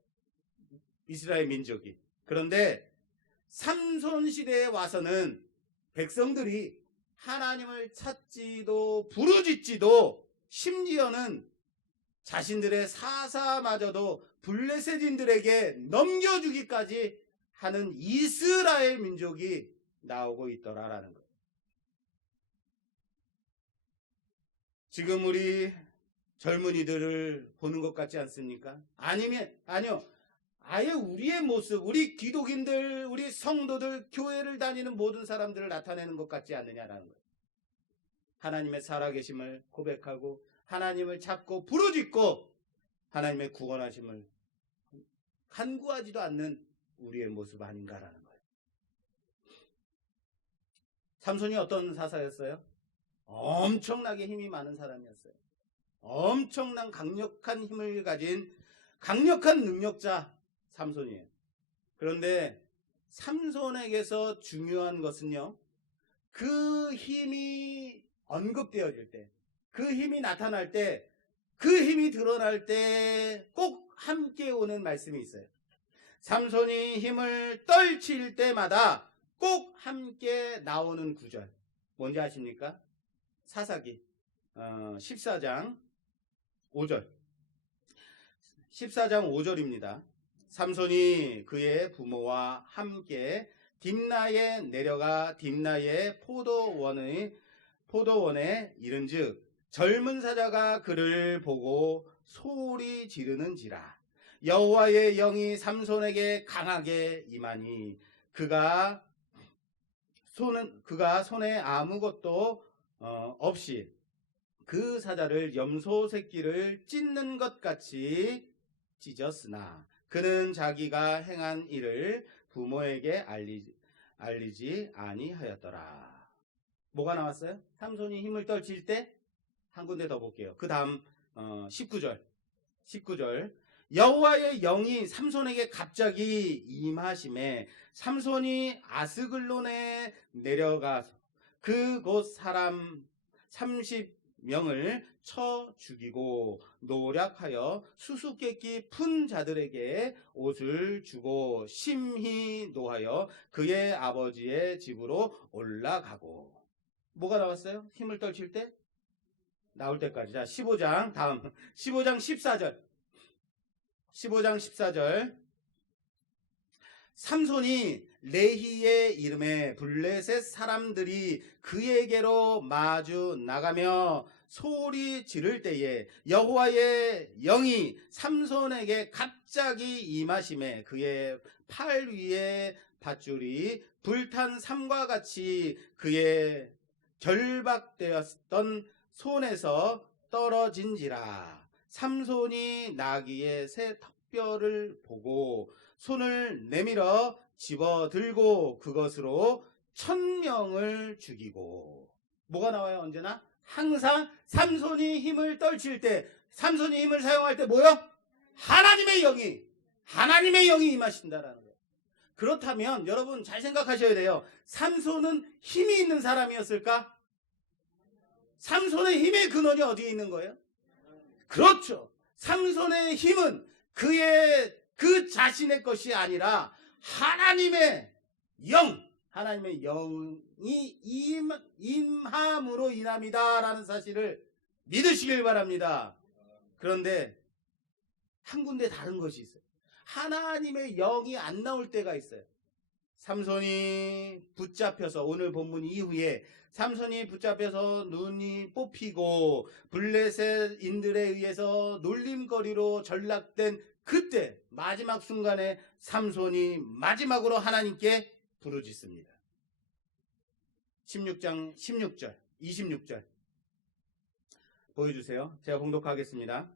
이스라엘 민족이. 그런데 삼손 시대에 와서는 백성들이 하나님을 찾지도 부르짖지도, 심지어는 자신들의 사사마저도 블레셋인들에게 넘겨주기까지 하는 이스라엘 민족이 나오고 있더라라는 거예요. 지금 우리 젊은이들을 보는 것 같지 않습니까? 아니요. 아예 우리의 모습, 우리 기독인들, 우리 성도들, 교회를 다니는 모든 사람들을 나타내는 것 같지 않느냐라는 거예요. 하나님의 살아계심을 고백하고 하나님을 찾고 부르짖고 하나님의 구원하심을 간구하지도 않는 우리의 모습 아닌가라는 거예요. 삼손이 어떤 사사였어요? 엄청나게 힘이 많은 사람이었어요. 엄청난 강력한 힘을 가진 강력한 능력자 삼손이에요. 그런데 삼손에게서 중요한 것은요, 그 힘이 언급되어질 때, 그 힘이 나타날 때, 그 힘이 드러날 때 꼭 함께 오는 말씀이 있어요. 삼손이 힘을 떨칠 때마다 꼭 함께 나오는 구절, 뭔지 아십니까? 사사기 14장 5절. 14장 5절입니다. 삼손이 그의 부모와 함께 딥나에 내려가 딥나의 포도원에 이른즉 젊은 사자가 그를 보고 소리 지르는지라. 여호와의 영이 삼손에게 강하게 임하니 그가 손에 아무것도 없이 그 사자를 염소 새끼를 찢는 것 같이 찢었으나 그는 자기가 행한 일을 부모에게 알리지 아니하였더라. 뭐가 나왔어요? 삼손이 힘을 떨칠 때, 한 군데 더 볼게요. 그 다음 19절 여호와의 영이 삼손에게 갑자기 임하심에 삼손이 아스글론에 내려가서 그곳 사람 30명을 쳐 죽이고 노략하여 수수께끼 푼 자들에게 옷을 주고 심히 노하여 그의 아버지의 집으로 올라가고. 뭐가 나왔어요? 힘을 떨칠 때? 나올 때까지. 자, 15장 다음 15장 14절 15장 14절 삼손이 레히의 이름에 블레셋 사람들이 그에게로 마주 나가며 소리 지를 때에 여호와의 영이 삼손에게 갑자기 임하심에 그의 팔 위에 밧줄이 불탄 삼과 같이 그의 결박되었던 손에서 떨어진지라. 삼손이 나귀의 새 턱뼈를 보고 손을 내밀어 집어들고 그것으로 1000명을 죽이고. 뭐가 나와요? 언제나? 항상 삼손이 힘을 떨칠 때, 삼손이 힘을 사용할 때 뭐요? 하나님의 영이 임하신다라는 거예요. 그렇다면 여러분 잘 생각하셔야 돼요. 삼손은 힘이 있는 사람이었을까? 삼손의 힘의 근원이 어디에 있는 거예요? 그렇죠. 삼손의 힘은 그 자신의 것이 아니라 하나님의 영이 임함으로 인함이다라는 사실을 믿으시길 바랍니다. 그런데 한 군데 다른 것이 있어요. 하나님의 영이 안 나올 때가 있어요. 삼손이 붙잡혀서, 오늘 본문 이후에 삼손이 붙잡혀서 눈이 뽑히고 블레셋인들에 의해서 놀림거리로 전락된 그때 마지막 순간에 삼손이 마지막으로 하나님께 부르짖습니다. 16장 16절 26절 보여주세요. 제가 봉독하겠습니다.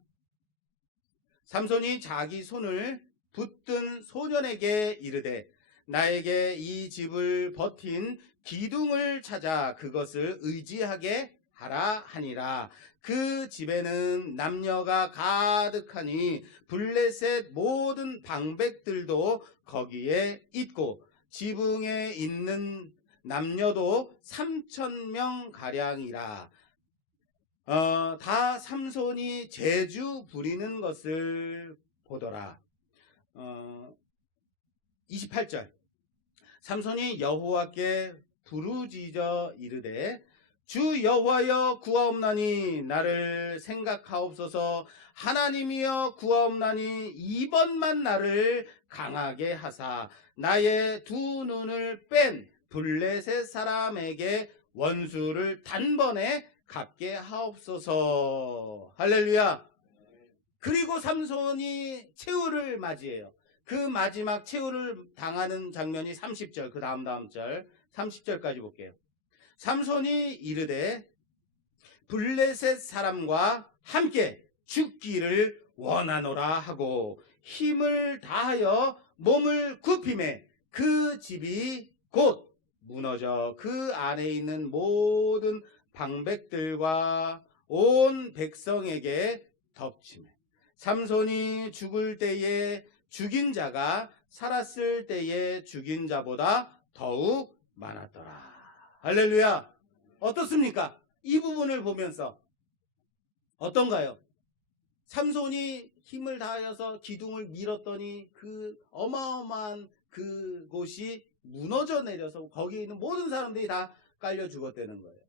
삼손이 자기 손을 붙든 소년에게 이르되 나에게 이 집을 버틴 기둥을 찾아 그것을 의지하게 하라 하니라. 그 집에는 남녀가 가득하니 블레셋 모든 방백들도 거기에 있고 지붕에 있는 남녀도 3000명 가량이라. 다 삼손이 재주 부리는 것을 보더라. 28절 삼손이 여호와께 부르짖어 이르되 주 여호와여 구하옵나니 나를 생각하옵소서. 하나님이여 구하옵나니 이번만 나를 강하게 하사 나의 두 눈을 뺀 블레셋 사람에게 원수를 단번에 갚게 하옵소서. 할렐루야. 그리고 삼손이 최후를 맞이해요. 그 마지막 최후를 당하는 장면이 30절, 그 다음 절 30절까지 볼게요. 삼손이 이르되 블레셋 사람과 함께 죽기를 원하노라 하고 힘을 다하여 몸을 굽히매 그 집이 곧 무너져 그 안에 있는 모든 방백들과 온 백성에게 덮치매 삼손이 죽을 때에 죽인 자가 살았을 때에 죽인 자보다 더욱 많았더라. 할렐루야. 어떻습니까? 이 부분을 보면서 어떤가요? 삼손이 힘을 다하여서 기둥을 밀었더니 그 어마어마한 그곳이 무너져 내려서 거기에 있는 모든 사람들이 다 깔려 죽었다는 거예요.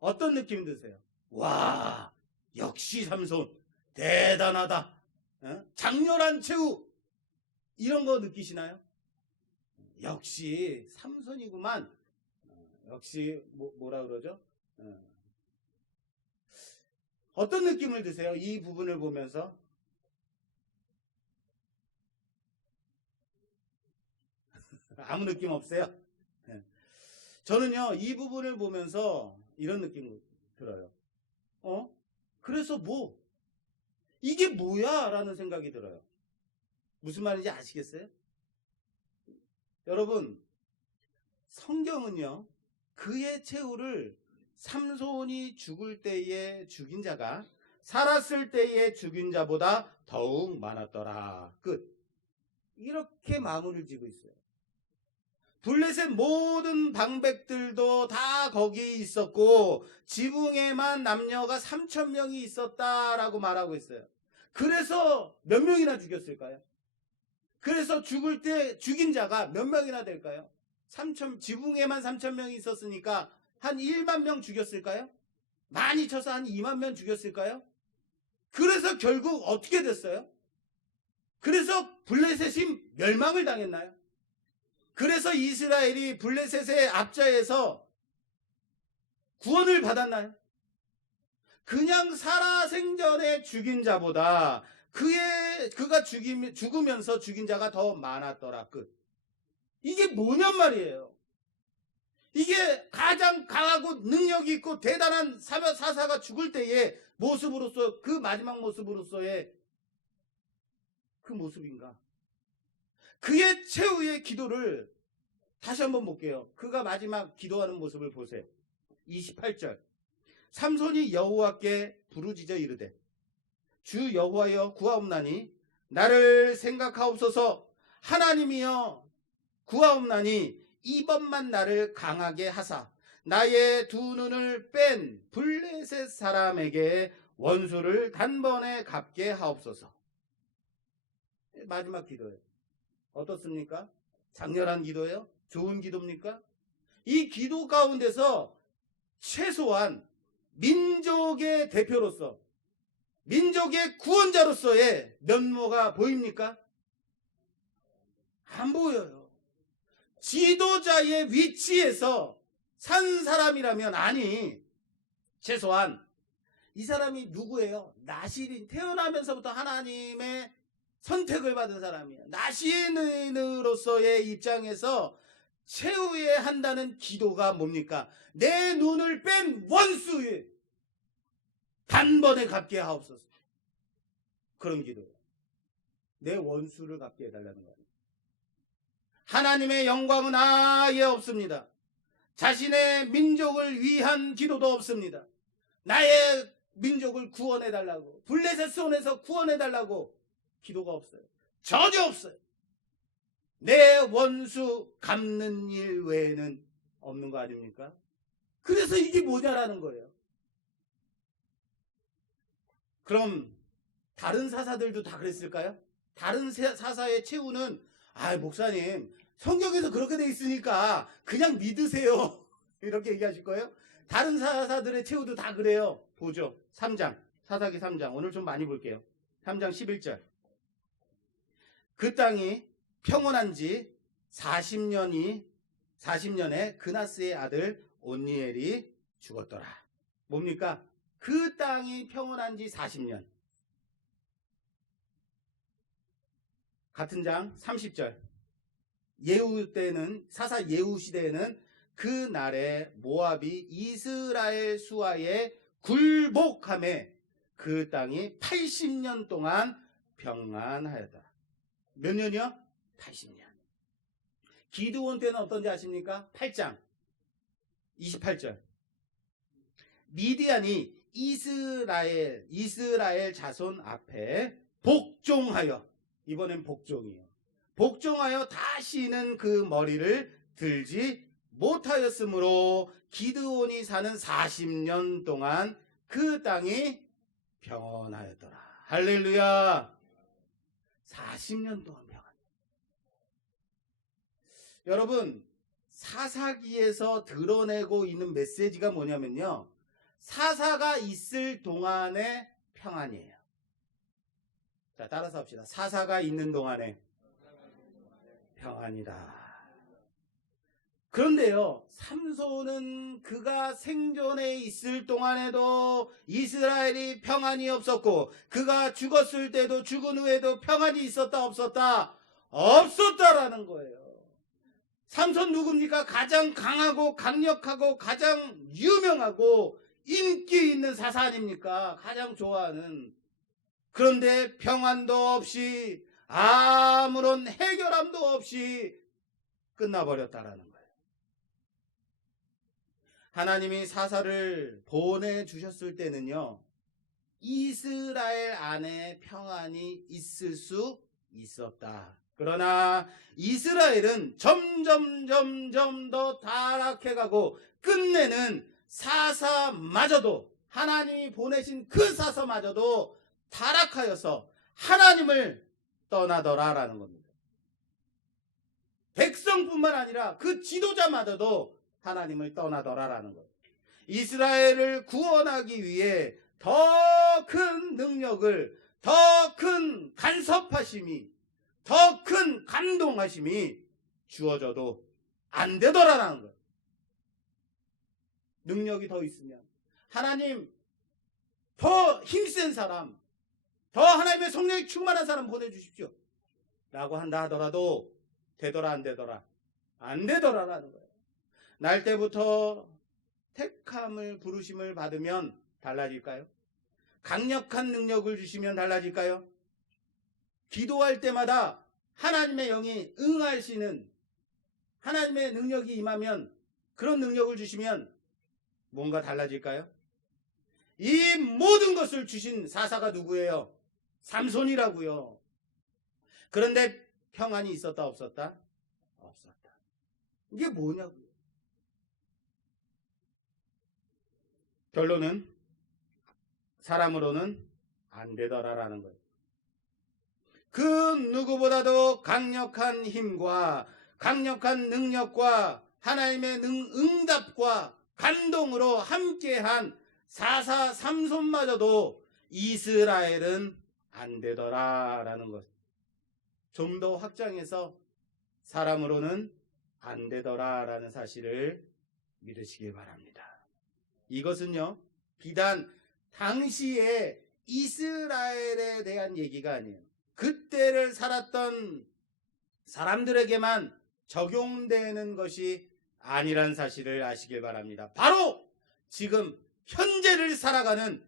어떤 느낌 드세요? 와, 역시 삼손 대단하다. 장렬한 최후. 이런 거 느끼시나요? 역시 삼손이구만. 역시 뭐라 그러죠? 어떤 느낌을 드세요? 이 부분을 보면서? 아무 느낌 없어요? 저는요, 이 부분을 보면서 이런 느낌 들어요. 그래서 이게 뭐야? 라는 생각이 들어요. 무슨 말인지 아시겠어요? 여러분, 성경은요, 그의 최후를 삼손이 죽을 때에 죽인 자가 살았을 때의 죽인 자보다 더욱 많았더라. 끝. 이렇게 마무리를 지고 있어요. 블레셋 모든 방백들도 다 거기 있었고 지붕에만 남녀가 3,000명이 있었다라고 말하고 있어요. 그래서 몇 명이나 죽였을까요? 그래서 죽을 때 죽인 자가 몇 명이나 될까요? 지붕에만 3,000명이 있었으니까 한 1만 명 죽였을까요? 많이 쳐서 한 2만 명 죽였을까요? 그래서 결국 어떻게 됐어요? 그래서 블레셋이 멸망을 당했나요? 그래서 이스라엘이 블레셋의 압자에서 구원을 받았나요? 그냥 살아생전에 죽인 자보다 그가 죽으면서 죽인 자가 더 많았더라. 끝. 이게 뭐냔 말이에요. 이게 가장 강하고 능력 있고 대단한 사사가 죽을 때의 모습으로서, 그 마지막 모습으로서의 그 모습인가? 그의 최후의 기도를 다시 한번 볼게요. 그가 마지막 기도하는 모습을 보세요. 28절. 삼손이 여호와께 부르짖어 이르되 주 여호와여 구하옵나니 나를 생각하옵소서. 하나님이여 구하옵나니 이번만 나를 강하게 하사 나의 두 눈을 뺀 블레셋 사람에게 원수를 단번에 갚게 하옵소서. 마지막 기도예요. 어떻습니까? 장렬한 기도예요? 좋은 기도입니까? 이 기도 가운데서 최소한 민족의 대표로서, 민족의 구원자로서의 면모가 보입니까? 안 보여요. 지도자의 위치에서 산 사람이라면, 아니, 최소한 이 사람이 누구예요? 나시린, 태어나면서부터 하나님의 선택을 받은 사람이에요. 나시인으로서의 입장에서 최후에 한다는 기도가 뭡니까? 내 눈을 뺀 원수에 단번에 갚게 하옵소서. 그런 기도예요. 내 원수를 갚게 해달라는 거예요. 하나님의 영광은 아예 없습니다. 자신의 민족을 위한 기도도 없습니다. 나의 민족을 구원해달라고, 블레셋 손에서 구원해달라고 기도가 없어요. 전혀 없어요. 내 원수 갚는 일 외에는 없는 거 아닙니까? 그래서 이게 뭐냐라는 거예요. 그럼 다른 사사들도 다 그랬을까요? 다른 사사의 최후는 목사님 성경에서 그렇게 돼 있으니까 그냥 믿으세요 이렇게 얘기하실 거예요? 다른 사사들의 최후도 다 그래요. 보죠. 3장, 사사기 3장. 오늘 좀 많이 볼게요. 3장 11절. 그 땅이 평온한 지 40년에 그나스의 아들 온니엘이 죽었더라. 뭡니까? 그 땅이 평온한 지 40년. 같은 장 30절. 예후 때는, 사사 예후 시대에는 그 날에 모압이 이스라엘 수하에 굴복함에 그 땅이 80년 동안 평안하였다. 몇 년이요? 80년. 기드온 때는 어떤지 아십니까? 8장 28절. 미디안이 이스라엘 자손 앞에 복종하여, 이번엔 복종이에요. 복종하여 다시는 그 머리를 들지 못하였으므로 기드온이 사는 40년 동안 그 땅이 평안하였더라. 할렐루야. 40년 동안 평안. 여러분, 사사기에서 드러내고 있는 메시지가 뭐냐면요, 사사가 있을 동안의 평안이에요. 자, 따라서 합시다. 사사가 있는 동안에 평안이다. 그런데요, 삼손은 그가 생존에 있을 동안에도 이스라엘이 평안이 없었고, 그가 죽었을 때도 죽은 후에도 평안이 있었다 없었다? 없었다라는 거예요. 삼손 누굽니까? 가장 강하고 강력하고 가장 유명하고 인기 있는 사사 아닙니까? 가장 좋아하는. 그런데 평안도 없이 아무런 해결함도 없이 끝나버렸다라는 거예요. 하나님이 사사를 보내주셨을 때는요, 이스라엘 안에 평안이 있을 수 있었다. 그러나 이스라엘은 점점 더 타락해가고 끝내는 사사마저도, 하나님이 보내신 그 사사마저도 타락하여서 하나님을 떠나더라라는 겁니다. 백성뿐만 아니라 그 지도자마저도 하나님을 떠나더라라는 거예요. 이스라엘을 구원하기 위해 더 큰 능력을, 더 큰 간섭하심이, 더 큰 감동하심이 주어져도 안 되더라라는 거예요. 능력이 더 있으면 하나님 더 힘센 사람, 더 하나님의 성령이 충만한 사람 보내주십시오 라고 한다 하더라도 되더라 안 되더라? 안 되더라라는 거예요. 날 때부터 택함을 부르심을 받으면 달라질까요? 강력한 능력을 주시면 달라질까요? 기도할 때마다 하나님의 영이 응하시는, 하나님의 능력이 임하면, 그런 능력을 주시면 뭔가 달라질까요? 이 모든 것을 주신 사사가 누구예요? 삼손이라고요. 그런데 평안이 있었다 없었다? 없었다. 이게 뭐냐고요? 결론은 사람으로는 안 되더라라는 거예요. 그 누구보다도 강력한 힘과 강력한 능력과 하나님의 응답과 감동으로 함께한 사사 삼손마저도 이스라엘은 안 되더라라는 것. 좀 더 확장해서 사람으로는 안 되더라라는 사실을 믿으시길 바랍니다. 이것은요, 비단 당시에 이스라엘에 대한 얘기가 아니에요. 그때를 살았던 사람들에게만 적용되는 것이 아니란 사실을 아시길 바랍니다. 바로 지금 현재를 살아가는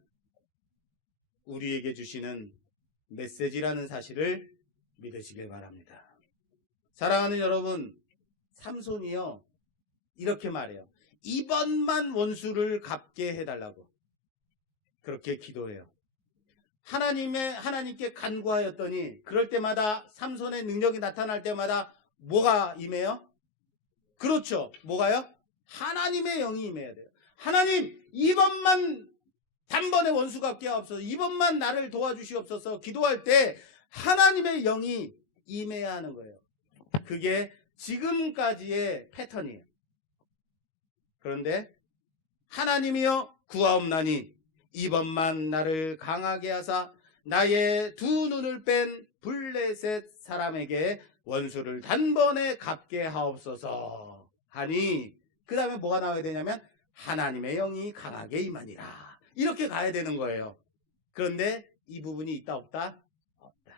우리에게 주시는 메시지라는 사실을 믿으시길 바랍니다. 사랑하는 여러분, 삼손이요 이렇게 말해요. 이번만 원수를 갚게 해달라고 그렇게 기도해요. 하나님께 간구하였더니 그럴 때마다 삼손의 능력이 나타날 때마다 뭐가 임해요? 그렇죠. 뭐가요? 하나님의 영이 임해야 돼요. 하나님, 이번만 단번에 원수 갚게 하옵소서. 이번만 나를 도와주시옵소서. 기도할 때 하나님의 영이 임해야 하는 거예요. 그게 지금까지의 패턴이에요. 그런데 하나님이여 구하옵나니 이번만 나를 강하게 하사 나의 두 눈을 뺀 블레셋 사람에게 원수를 단번에 갚게 하옵소서 하니 그 다음에 뭐가 나와야 되냐면 하나님의 영이 강하게 임하니라. 이렇게 가야 되는 거예요. 그런데 이 부분이 있다 없다? 없다.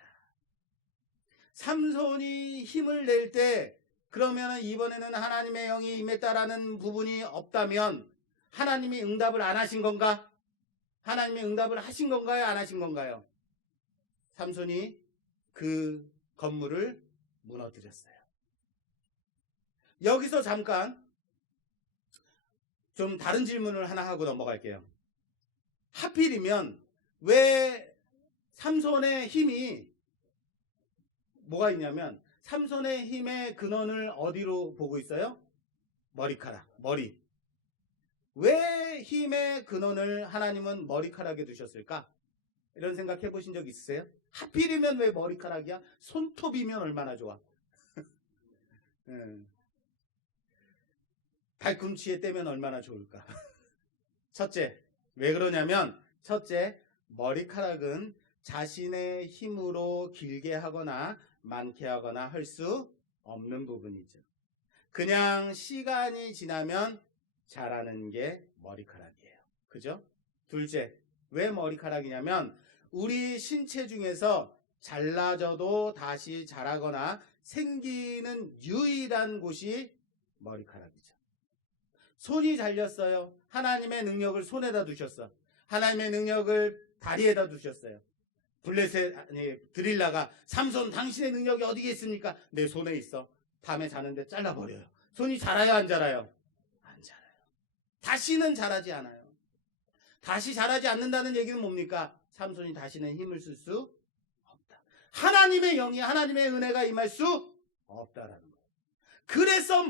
삼손이 힘을 낼 때 그러면 이번에는 하나님의 영이 임했다라는 부분이 없다면 하나님이 응답을 안 하신 건가? 하나님이 응답을 하신 건가요? 안 하신 건가요? 삼손이 그 건물을 무너뜨렸어요. 여기서 잠깐 좀 다른 질문을 하나 하고 넘어갈게요. 하필이면 왜 삼손의 힘이 뭐가 있냐면 삼손의 힘의 근원을 어디로 보고 있어요? 머리카락, 머리. 왜 힘의 근원을 하나님은 머리카락에 두셨을까? 이런 생각 해보신 적 있으세요? 하필이면 왜 머리카락이야? 손톱이면 얼마나 좋아. 발꿈치에 떼면 얼마나 좋을까. 첫째, 왜 그러냐면 첫째, 머리카락은 자신의 힘으로 길게 하거나 많게 하거나 할 수 없는 부분이죠. 그냥 시간이 지나면 자라는 게 머리카락이에요. 그죠? 둘째, 왜 머리카락이냐면 우리 신체 중에서 잘라져도 다시 자라거나 생기는 유일한 곳이 머리카락이죠. 손이 잘렸어요. 하나님의 능력을 손에다 두셨어. 하나님의 능력을 다리에다 두셨어요. 드릴라가 삼손 당신의 능력이 어디에 있습니까? 내 손에 있어. 밤에 자는데 잘라버려요. 손이 자라요 안 자라요? 안 자라요. 다시는 자라지 않아요. 다시 자라지 않는다는 얘기는 뭡니까? 삼손이 다시는 힘을 쓸 수 없다. 하나님의 영이, 하나님의 은혜가 임할 수 없다라는 거예요. 그래서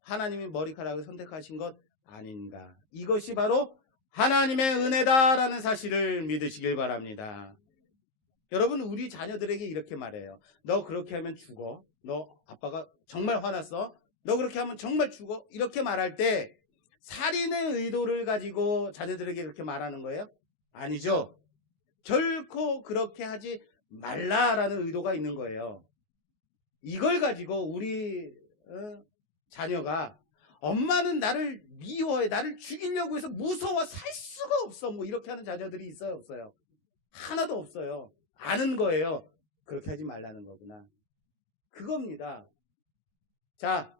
하나님이 머리카락을 선택하신 것 아닌가. 이것이 바로 하나님의 은혜다라는 사실을 믿으시길 바랍니다. 여러분, 우리 자녀들에게 이렇게 말해요. 너 그렇게 하면 죽어. 너 아빠가 정말 화났어. 너 그렇게 하면 정말 죽어. 이렇게 말할 때 살인의 의도를 가지고 자녀들에게 이렇게 말하는 거예요? 아니죠. 결코 그렇게 하지 말라라는 의도가 있는 거예요. 이걸 가지고 우리 자녀가 엄마는 나를 미워해, 나를 죽이려고 해서 무서워 살 수가 없어, 뭐 이렇게 하는 자녀들이 있어요, 없어요? 하나도 없어요. 아는 거예요. 그렇게 하지 말라는 거구나. 그겁니다. 자,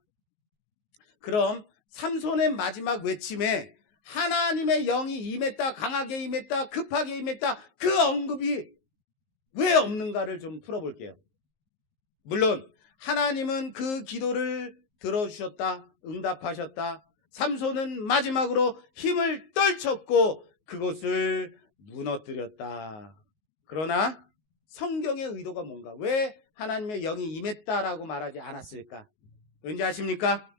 그럼 삼손의 마지막 외침에 하나님의 영이 임했다, 강하게 임했다, 급하게 임했다, 그 언급이 왜 없는가를 좀 풀어볼게요. 물론 하나님은 그 기도를 들어주셨다, 응답하셨다. 삼손은 마지막으로 힘을 떨쳤고 그것을 무너뜨렸다. 그러나 성경의 의도가 뭔가? 왜 하나님의 영이 임했다라고 말하지 않았을까? 왠지 아십니까?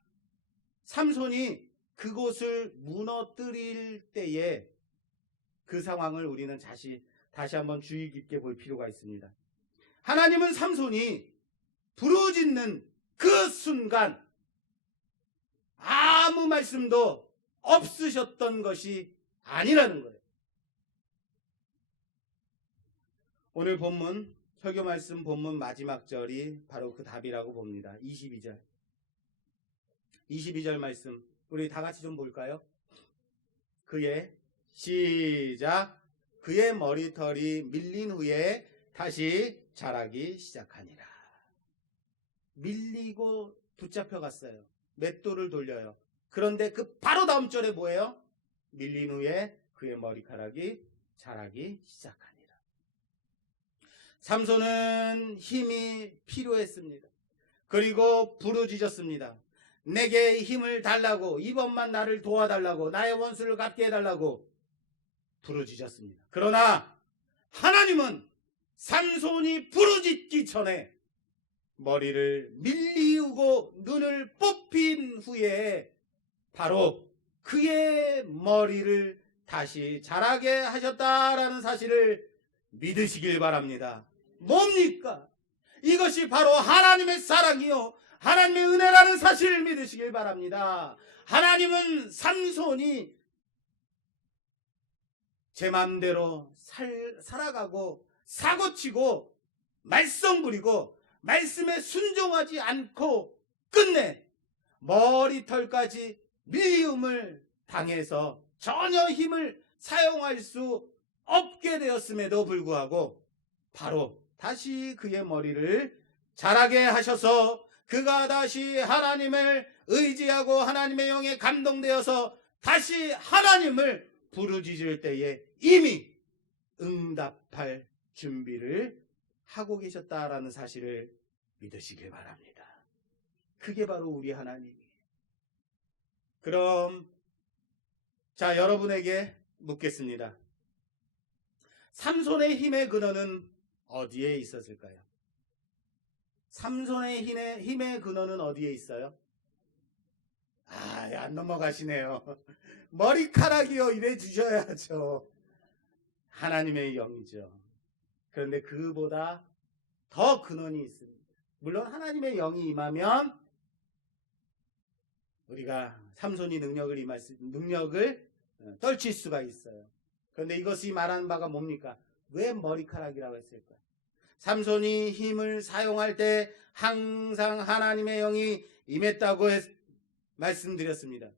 삼손이 그곳을 무너뜨릴 때에 그 상황을 우리는 다시 한번 주의 깊게 볼 필요가 있습니다. 하나님은 삼손이 부르짖는 그 순간 아무 말씀도 없으셨던 것이 아니라는 거예요. 오늘 본문, 설교 말씀 본문 마지막 절이 바로 그 답이라고 봅니다. 22절. 22절 말씀 우리 다 같이 좀 볼까요? 시작. 그의 머리털이 밀린 후에 다시 자라기 시작하니라. 밀리고 붙잡혀갔어요. 맷돌을 돌려요. 그런데 그 바로 다음 절에 뭐예요? 밀린 후에 그의 머리카락이 자라기 시작하니라. 삼손은 힘이 필요했습니다. 그리고 부르짖었습니다. 내게 힘을 달라고, 이번만 나를 도와달라고, 나의 원수를 갚게 해달라고 부르짖었습니다. 그러나 하나님은 삼손이 부르짖기 전에 머리를 밀리우고 눈을 뽑힌 후에 바로 그의 머리를 다시 자라게 하셨다라는 사실을 믿으시길 바랍니다. 뭡니까? 이것이 바로 하나님의 사랑이요, 하나님의 은혜라는 사실을 믿으시길 바랍니다. 하나님은 삼손이 제 마음대로 살아가고 사고치고 말썽 부리고 말씀에 순종하지 않고 끝내 머리털까지 밀리움을 당해서 전혀 힘을 사용할 수 없게 되었음에도 불구하고 바로 다시 그의 머리를 자라게 하셔서 그가 다시 하나님을 의지하고 하나님의 영에 감동되어서 다시 하나님을 부르짖을 때에 이미 응답할 준비를 하고 계셨다라는 사실을 믿으시길 바랍니다. 그게 바로 우리 하나님이에요. 그럼 자, 여러분에게 묻겠습니다. 삼손의 힘의 근원은 어디에 있었을까요? 삼손의 힘의 근원은 어디에 있어요? 안 넘어가시네요. 머리카락이요, 이래 주셔야죠. 하나님의 영이죠. 그런데 그보다 더 근원이 있습니다. 물론 하나님의 영이 임하면 우리가 삼손이 능력을 떨칠 수가 있어요. 그런데 이것이 말하는 바가 뭡니까? 왜 머리카락이라고 했을까? 삼손이 힘을 사용할 때 항상 하나님의 영이 임했다고 말씀드렸습니다.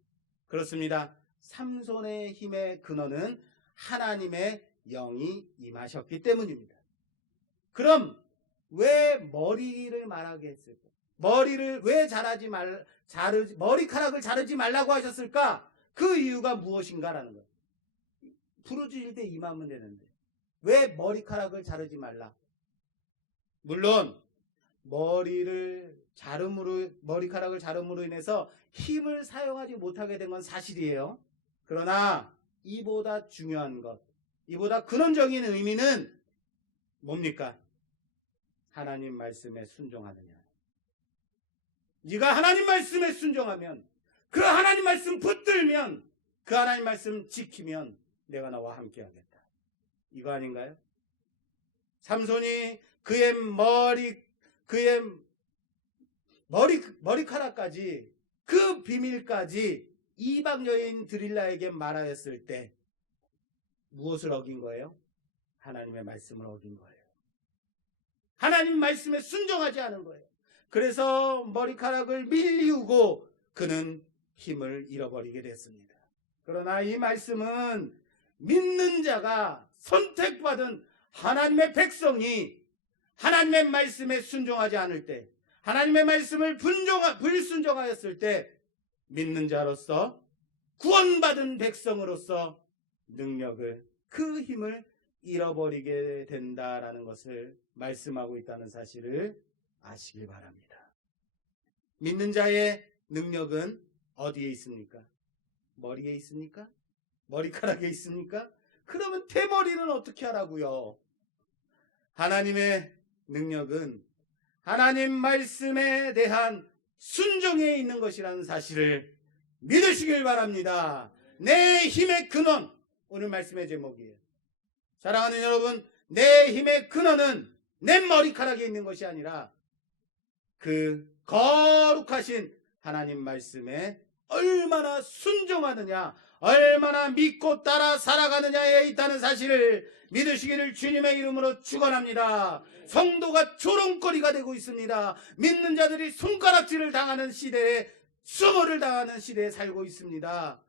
그렇습니다. 삼손의 힘의 근원은 하나님의 영이 임하셨기 때문입니다. 그럼 왜 머리를 말하게 했을까? 머리를 왜 머리카락을 자르지 말라고 하셨을까? 그 이유가 무엇인가라는 거예요. 부르짖을 때 임하면 되는데 왜 머리카락을 자르지 말라? 물론 머리카락을 자름으로 인해서 힘을 사용하지 못하게 된 건 사실이에요. 그러나 이보다 중요한 것, 이보다 근원적인 의미는 뭡니까? 하나님 말씀에 순종하느냐. 네가 하나님 말씀에 순종하면, 그 하나님 말씀 붙들면, 그 하나님 말씀 지키면 내가 나와 함께 하겠다. 이거 아닌가요? 삼손이 그의 머리카락까지, 그 비밀까지 이방 여인 드릴라에게 말하였을 때 무엇을 어긴 거예요? 하나님의 말씀을 어긴 거예요. 하나님 말씀에 순종하지 않은 거예요. 그래서 머리카락을 밀리우고 그는 힘을 잃어버리게 됐습니다. 그러나 이 말씀은 믿는 자가, 선택받은 하나님의 백성이 하나님의 말씀에 순종하지 않을 때, 하나님의 말씀을 불순종하였을 때 믿는 자로서, 구원받은 백성으로서 능력을, 그 힘을 잃어버리게 된다라는 것을 말씀하고 있다는 사실을 아시길 바랍니다. 믿는 자의 능력은 어디에 있습니까? 머리에 있습니까? 머리카락에 있습니까? 그러면 대머리는 어떻게 하라고요? 하나님의 능력은 하나님 말씀에 대한 순종에 있는 것이라는 사실을 믿으시길 바랍니다. 내 힘의 근원, 오늘 말씀의 제목이에요. 사랑하는 여러분, 내 힘의 근원은 내 머리카락에 있는 것이 아니라 그 거룩하신 하나님 말씀에 얼마나 순종하느냐, 얼마나 믿고 따라 살아가느냐에 있다는 사실을 믿으시기를 주님의 이름으로 축원합니다. 성도가 조롱거리가 되고 있습니다. 믿는 자들이 손가락질을 당하는 시대에, 수모를 당하는 시대에 살고 있습니다.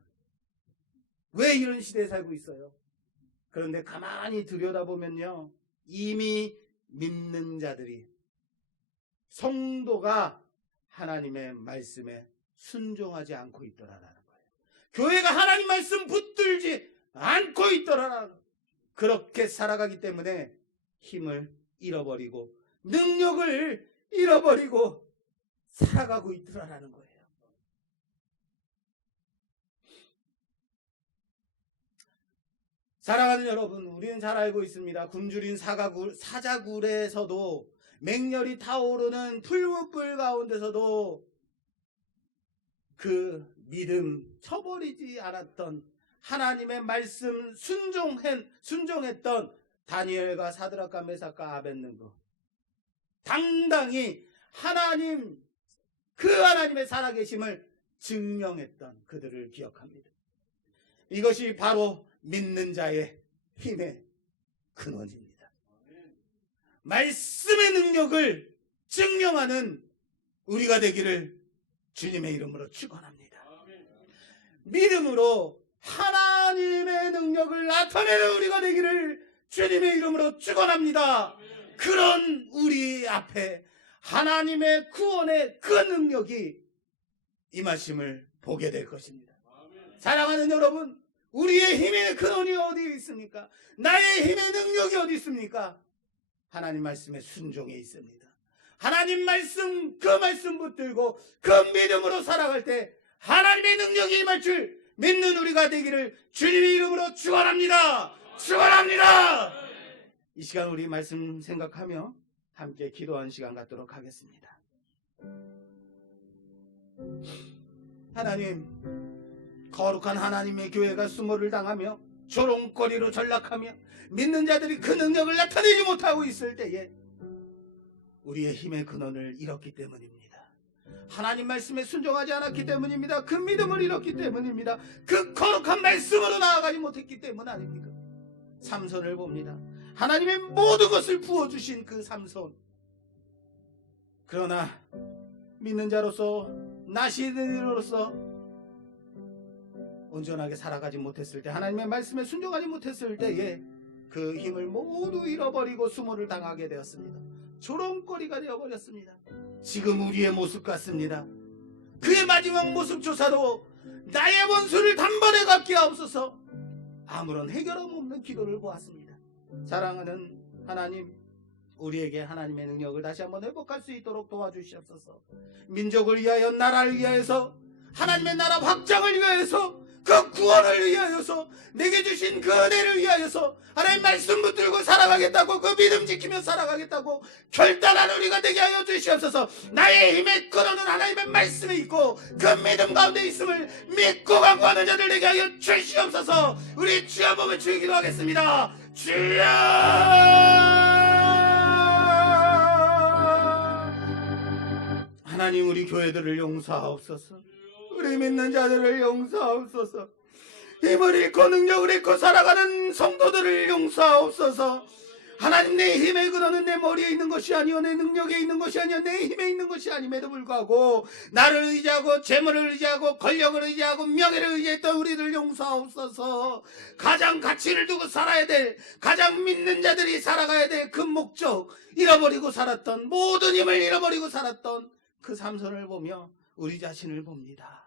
왜 이런 시대에 살고 있어요? 그런데 가만히 들여다보면요, 이미 믿는 자들이, 성도가 하나님의 말씀에 순종하지 않고 있더라라는 거예요. 교회가 하나님 말씀 붙들지 않고 있더라라는 거예요. 그렇게 살아가기 때문에 힘을 잃어버리고 능력을 잃어버리고 살아가고 있더라라는 거예요. 사랑하는 여러분, 우리는 잘 알고 있습니다. 굶주린 사자굴에서도, 맹렬히 타오르는 풀무불 가운데서도 그 믿음, 쳐버리지 않았던 하나님의 말씀 순종했던 다니엘과 사드락과 메삭과 아벳느고, 당당히 그 하나님의 살아계심을 증명했던 그들을 기억합니다. 이것이 바로 믿는 자의 힘의 근원입니다. 말씀의 능력을 증명하는 우리가 되기를 주님의 이름으로 축원합니다. 믿음으로 하나님의 능력을 나타내는 우리가 되기를 주님의 이름으로 축원합니다. 그런 우리 앞에 하나님의 구원의 그 능력이 임하심을 보게 될 것입니다. 사랑하는 여러분, 우리의 힘의 근원이 어디에 있습니까? 나의 힘의 능력이 어디 있습니까? 하나님 말씀의 순종에 있습니다. 하나님 말씀, 그 말씀 붙들고 그 믿음으로 살아갈 때 하나님의 능력이 임할 줄 믿는 우리가 되기를 주님의 이름으로 축원합니다. 축원합니다. 이 시간 우리 말씀 생각하며 함께 기도하는 시간 갖도록 하겠습니다. 하나님, 거룩한 하나님의 교회가 수모를 당하며 조롱거리로 전락하며 믿는 자들이 그 능력을 나타내지 못하고 있을 때에 우리의 힘의 근원을 잃었기 때문입니다. 하나님 말씀에 순종하지 않았기 때문입니다. 그 믿음을 잃었기 때문입니다. 그 거룩한 말씀으로 나아가지 못했기 때문 아닙니까? 삼손을 봅니다. 하나님의 모든 것을 부어주신 그 삼손. 그러나 믿는 자로서, 나시인으로서 온전하게 살아가지 못했을 때, 하나님의 말씀에 순종하지 못했을 때에 그 힘을 모두 잃어버리고 수모를 당하게 되었습니다. 조롱거리가 되어버렸습니다. 지금 우리의 모습 같습니다. 그의 마지막 모습 조차도 나의 원수를 단번에 갚게 하옵소서, 아무런 해결함 없는 기도를 보았습니다. 사랑하는 하나님, 우리에게 하나님의 능력을 다시 한번 회복할 수 있도록 도와주시옵소서. 민족을 위하여, 나라를 위하여서, 하나님의 나라 확장을 위하여서 그 구원을 위하여서 내게 주신 그 은혜를 위하여서 하나님 말씀 붙들고 살아가겠다고 그 믿음 지키며 살아가겠다고 결단한 우리가 되게 하여 주시옵소서. 나의 힘의 근원은 하나님의 말씀에 있고 그 믿음 가운데 있음을 믿고 간구하는 자들 되게 하여 주시옵소서. 우리 주여 한번 주여 기도하겠습니다. 주여 하나님 우리 교회들을 용서하옵소서. 우리 믿는 자들을 용서하옵소서. 힘을 잃고 능력을 잃고 살아가는 성도들을 용서하옵소서. 하나님 내 힘의 근원은 내 머리에 있는 것이 아니요 내 능력에 있는 것이 아니요 내 힘에 있는 것이 아님에도 불구하고 나를 의지하고 재물을 의지하고 권력을 의지하고 명예를 의지했던 우리를 용서하옵소서. 가장 가치를 두고 살아야 될 가장 믿는 자들이 살아가야 될 그 목적 잃어버리고 살았던 모든 힘을 잃어버리고 살았던 그 삼손을 보며 우리 자신을 봅니다.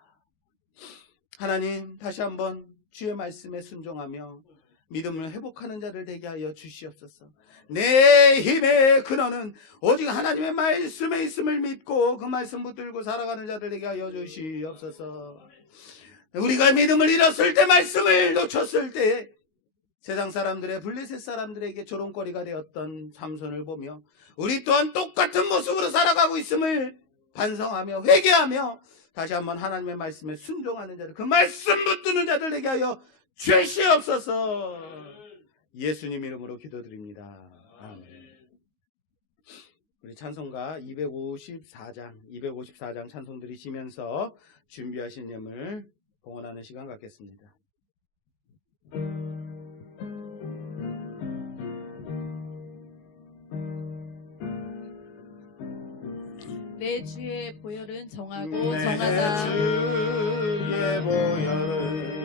하나님 다시 한번 주의 말씀에 순종하며 믿음을 회복하는 자들 되게 하여 주시옵소서. 내 힘의 근원은 오직 하나님의 말씀에 있음을 믿고 그 말씀 붙들고 살아가는 자들 되게 하여 주시옵소서. 우리가 믿음을 잃었을 때 말씀을 놓쳤을 때 세상 사람들의 블레셋 사람들에게 조롱거리가 되었던 삼손을 보며 우리 또한 똑같은 모습으로 살아가고 있음을 반성하며 회개하며 다시 한번 하나님의 말씀에 순종하는 자들 그 말씀 붙드는 자들 되게 하여 주시옵소서. 예수님 이름으로 기도드립니다. 아멘. 우리 찬송가 254장 찬송 드리시면서 준비하신 예물 봉헌하는 시간 갖겠습니다. 내 주의 보혈은 정하고 내 정하다. 주의 보혈은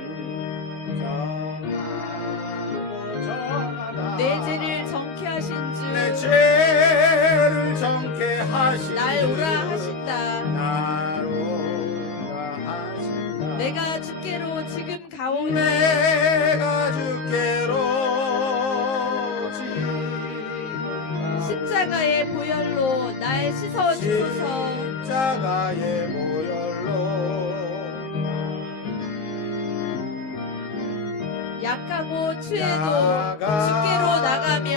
정하고 내 죄를 정케 하신 내 주 죄를 정케 하신 날 오라 하신다. 날 오라 하신다. 내가 주께로 지금 가오니 내가 주께로 십자가의 보혈로 날 씻어 주소서. 십자가의 보혈로 약하고 추해도 주께로 나가면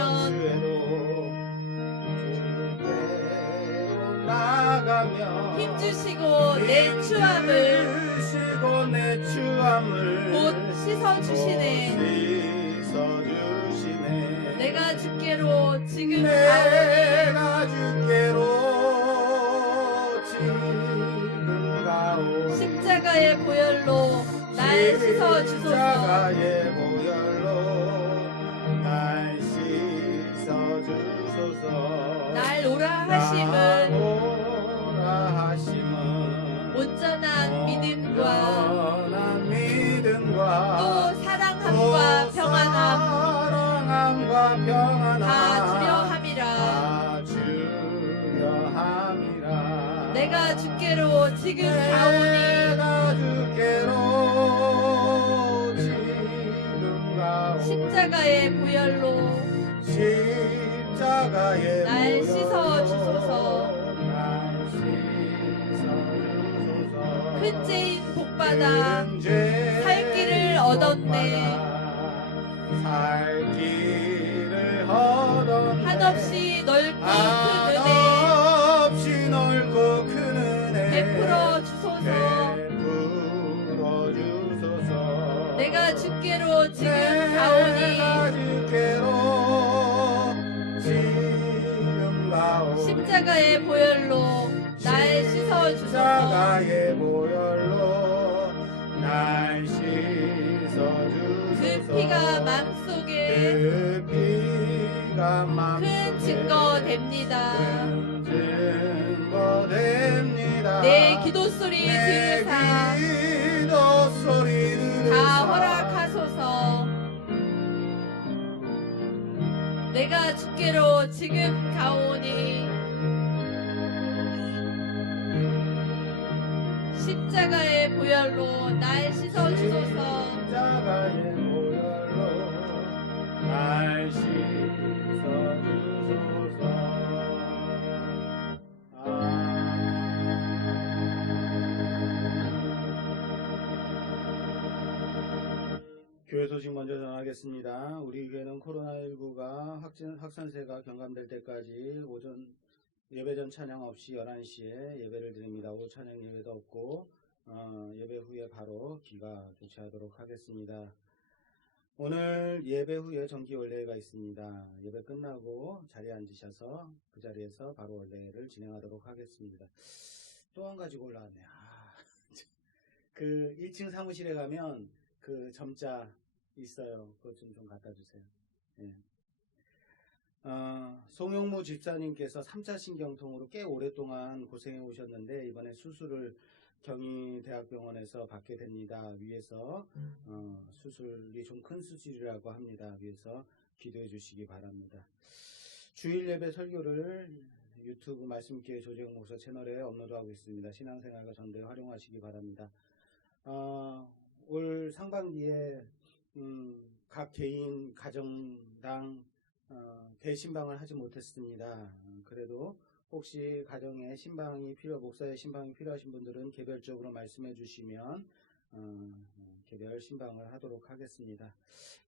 힘주시고 내 추함을 곧 씻어주시네. 내가 주께로 지금 가오니 십자가의 보혈로 날 씻어주소서. 날 오라 하심은 온전한 믿음과 또 사랑함과 평안함 다 주려함이라. 내가 주께로 지금 가오니 십자가의 보혈로 날 씻어 주소서. 큰 죄인 복받아 살 길을 얻었네. 한없이 넓고 큰 은혜 베풀어 주소서. 내가 주께로 지금 가오니 십자가의 보혈로 날 씻어 주소서. 그 피가 마음속에 큰 증거 됩니다. 내 기도 소리 들으사 다 허락하소서. 내가 주께로 지금 가오니 십자가의 보혈로 날 씻어 주소서. 기도하겠습니다. 우리 교회는 코로나19가 확산세가 경감될 때까지 오전 예배 전 찬양 없이 11시에 예배를 드립니다. 오후 찬양 예배도 없고 예배 후에 바로 기가 교체하도록 하겠습니다. 오늘 예배 후에 정기 원례가 있습니다. 예배 끝나고 자리에 앉으셔서 그 자리에서 바로 원례를 진행하도록 하겠습니다. 또 한 가지 올라왔네요. 그 1층 사무실에 가면 그 점자 있어요. 그것 좀 갖다 주세요. 예. 송영무 집사님께서 3차 신경통으로 꽤 오랫동안 고생해 오셨는데 이번에 수술을 경희대학병원에서 받게 됩니다. 위에서 수술이 좀 큰 수술이라고 합니다. 위에서 기도해 주시기 바랍니다. 주일 예배 설교를 유튜브 말씀기회 조재영 목사 채널에 업로드하고 있습니다. 신앙생활과 전도에 활용하시기 바랍니다. 올 상반기에 각 개인 가정당 대신방을 하지 못했습니다. 그래도 혹시 가정에 목사의 신방이 필요하신 분들은 개별적으로 말씀해 주시면 개별 신방을 하도록 하겠습니다.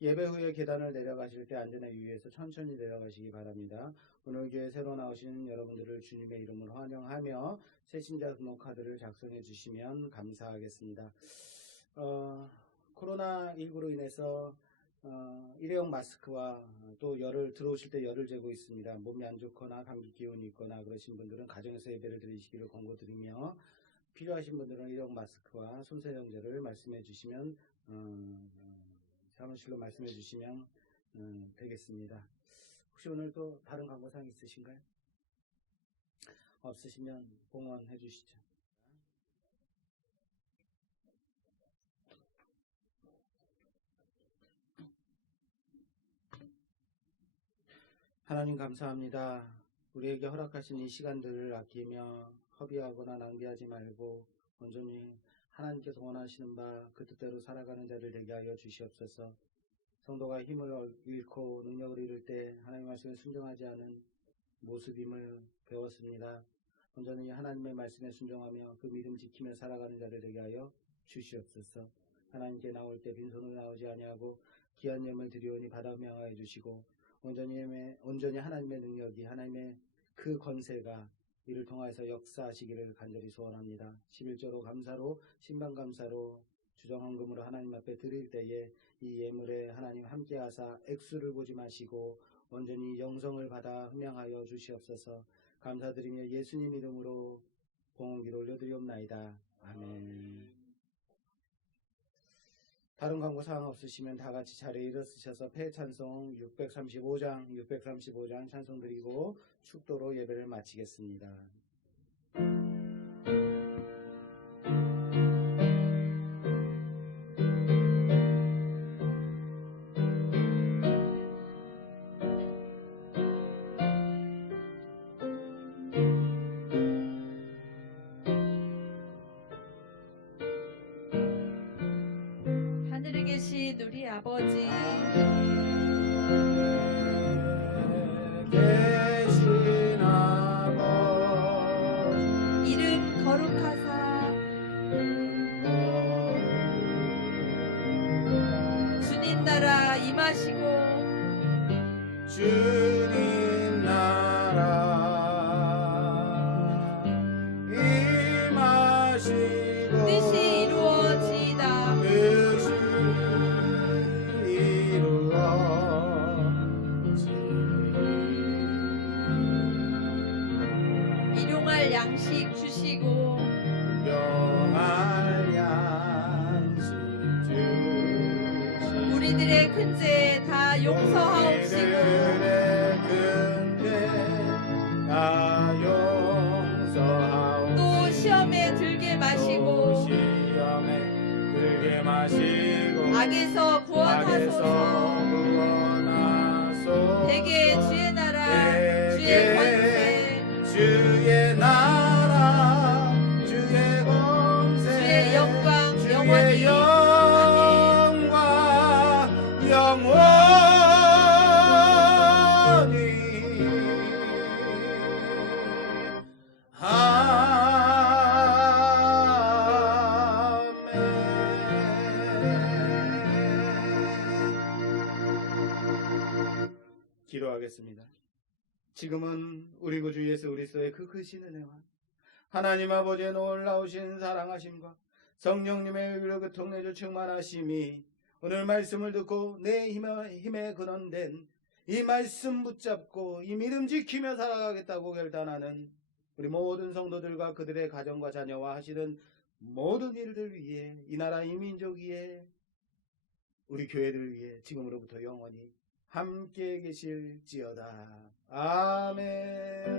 예배 후에 계단을 내려가실 때 안전에 유의해서 천천히 내려가시기 바랍니다. 오늘 교회 새로 나오신 여러분들을 주님의 이름으로 환영하며 새신자 등록카드를 작성해 주시면 감사하겠습니다. 코로나19로 인해서 일회용 마스크와 또 들어오실 때 열을 재고 있습니다. 몸이 안 좋거나 감기 기운이 있거나 그러신 분들은 가정에서 예배를 드리시기를 권고드리며 필요하신 분들은 일회용 마스크와 손세정제를 말씀해 주시면 사무실로 말씀해 주시면 되겠습니다. 혹시 오늘 또 다른 광고사항 있으신가요? 없으시면 봉헌해 주시죠. 하나님 감사합니다. 우리에게 허락하신 이 시간들을 아끼며 허비하거나 낭비하지 말고 온전히 하나님께서 원하시는 바 그 뜻대로 살아가는 자를 되게 하여 주시옵소서. 성도가 힘을 잃고 능력을 잃을 때 하나님의 말씀에 순종하지 않은 모습임을 배웠습니다. 온전히 하나님의 말씀에 순종하며 그 믿음 지키며 살아가는 자를 되게 하여 주시옵소서. 하나님께 나올 때 빈손으로 나오지 아니하고 귀한 예물 드리오니 받아 명하여 주시고 온전히 하나님의 능력이 하나님의 그 권세가 이를 통해서 역사하시기를 간절히 소원합니다. 11조로 감사로 신방감사로 주정헌금으로 하나님 앞에 드릴 때에 이 예물에 하나님 함께하사 액수를 보지 마시고 온전히 영성을 받아 흠양하여 주시옵소서. 감사드리며 예수님 이름으로 봉헌기를 올려드리옵나이다. 아멘. 다른 광고사항 없으시면 다같이 자리에 일어서셔서 폐찬송 635장 찬송 드리고 축도로 예배를 마치겠습니다. 하늘에 계신 우리 아버지 계신 아버지 이름 거룩하사 주님 나라 임하시고 주님 나라 임하시고 뜻이 이루어지이다. 뜻이 일용할 양식 주시고 영할 양식 주시고 우리들의 큰 죄 다 용서하옵시고 우리들의 큰 죄 다 용서하옵시고 또 시험에 들게 마시고 시험에 들게 마시고 악에서 구원하소서. 대개 주의 나라 주의 권세 주의 나라 주의 권세 주의 영광 주의 영원히 영원히 아멘. 기도하겠습니다. 지금은 우리 구주 예수 그리스도의 그 크신 은혜와 하나님 아버지의 놀라우신 사랑하심과 성령님의 의로 교통내주 충만하심이 오늘 말씀을 듣고 내 힘에 근원된 이 말씀 붙잡고 이 믿음 지키며 살아가겠다고 결단하는 우리 모든 성도들과 그들의 가정과 자녀와 하시는 모든 일들 위해 이 나라 이 민족 위에 우리 교회들 위해 지금으로부터 영원히 함께 계실지어다. 아멘.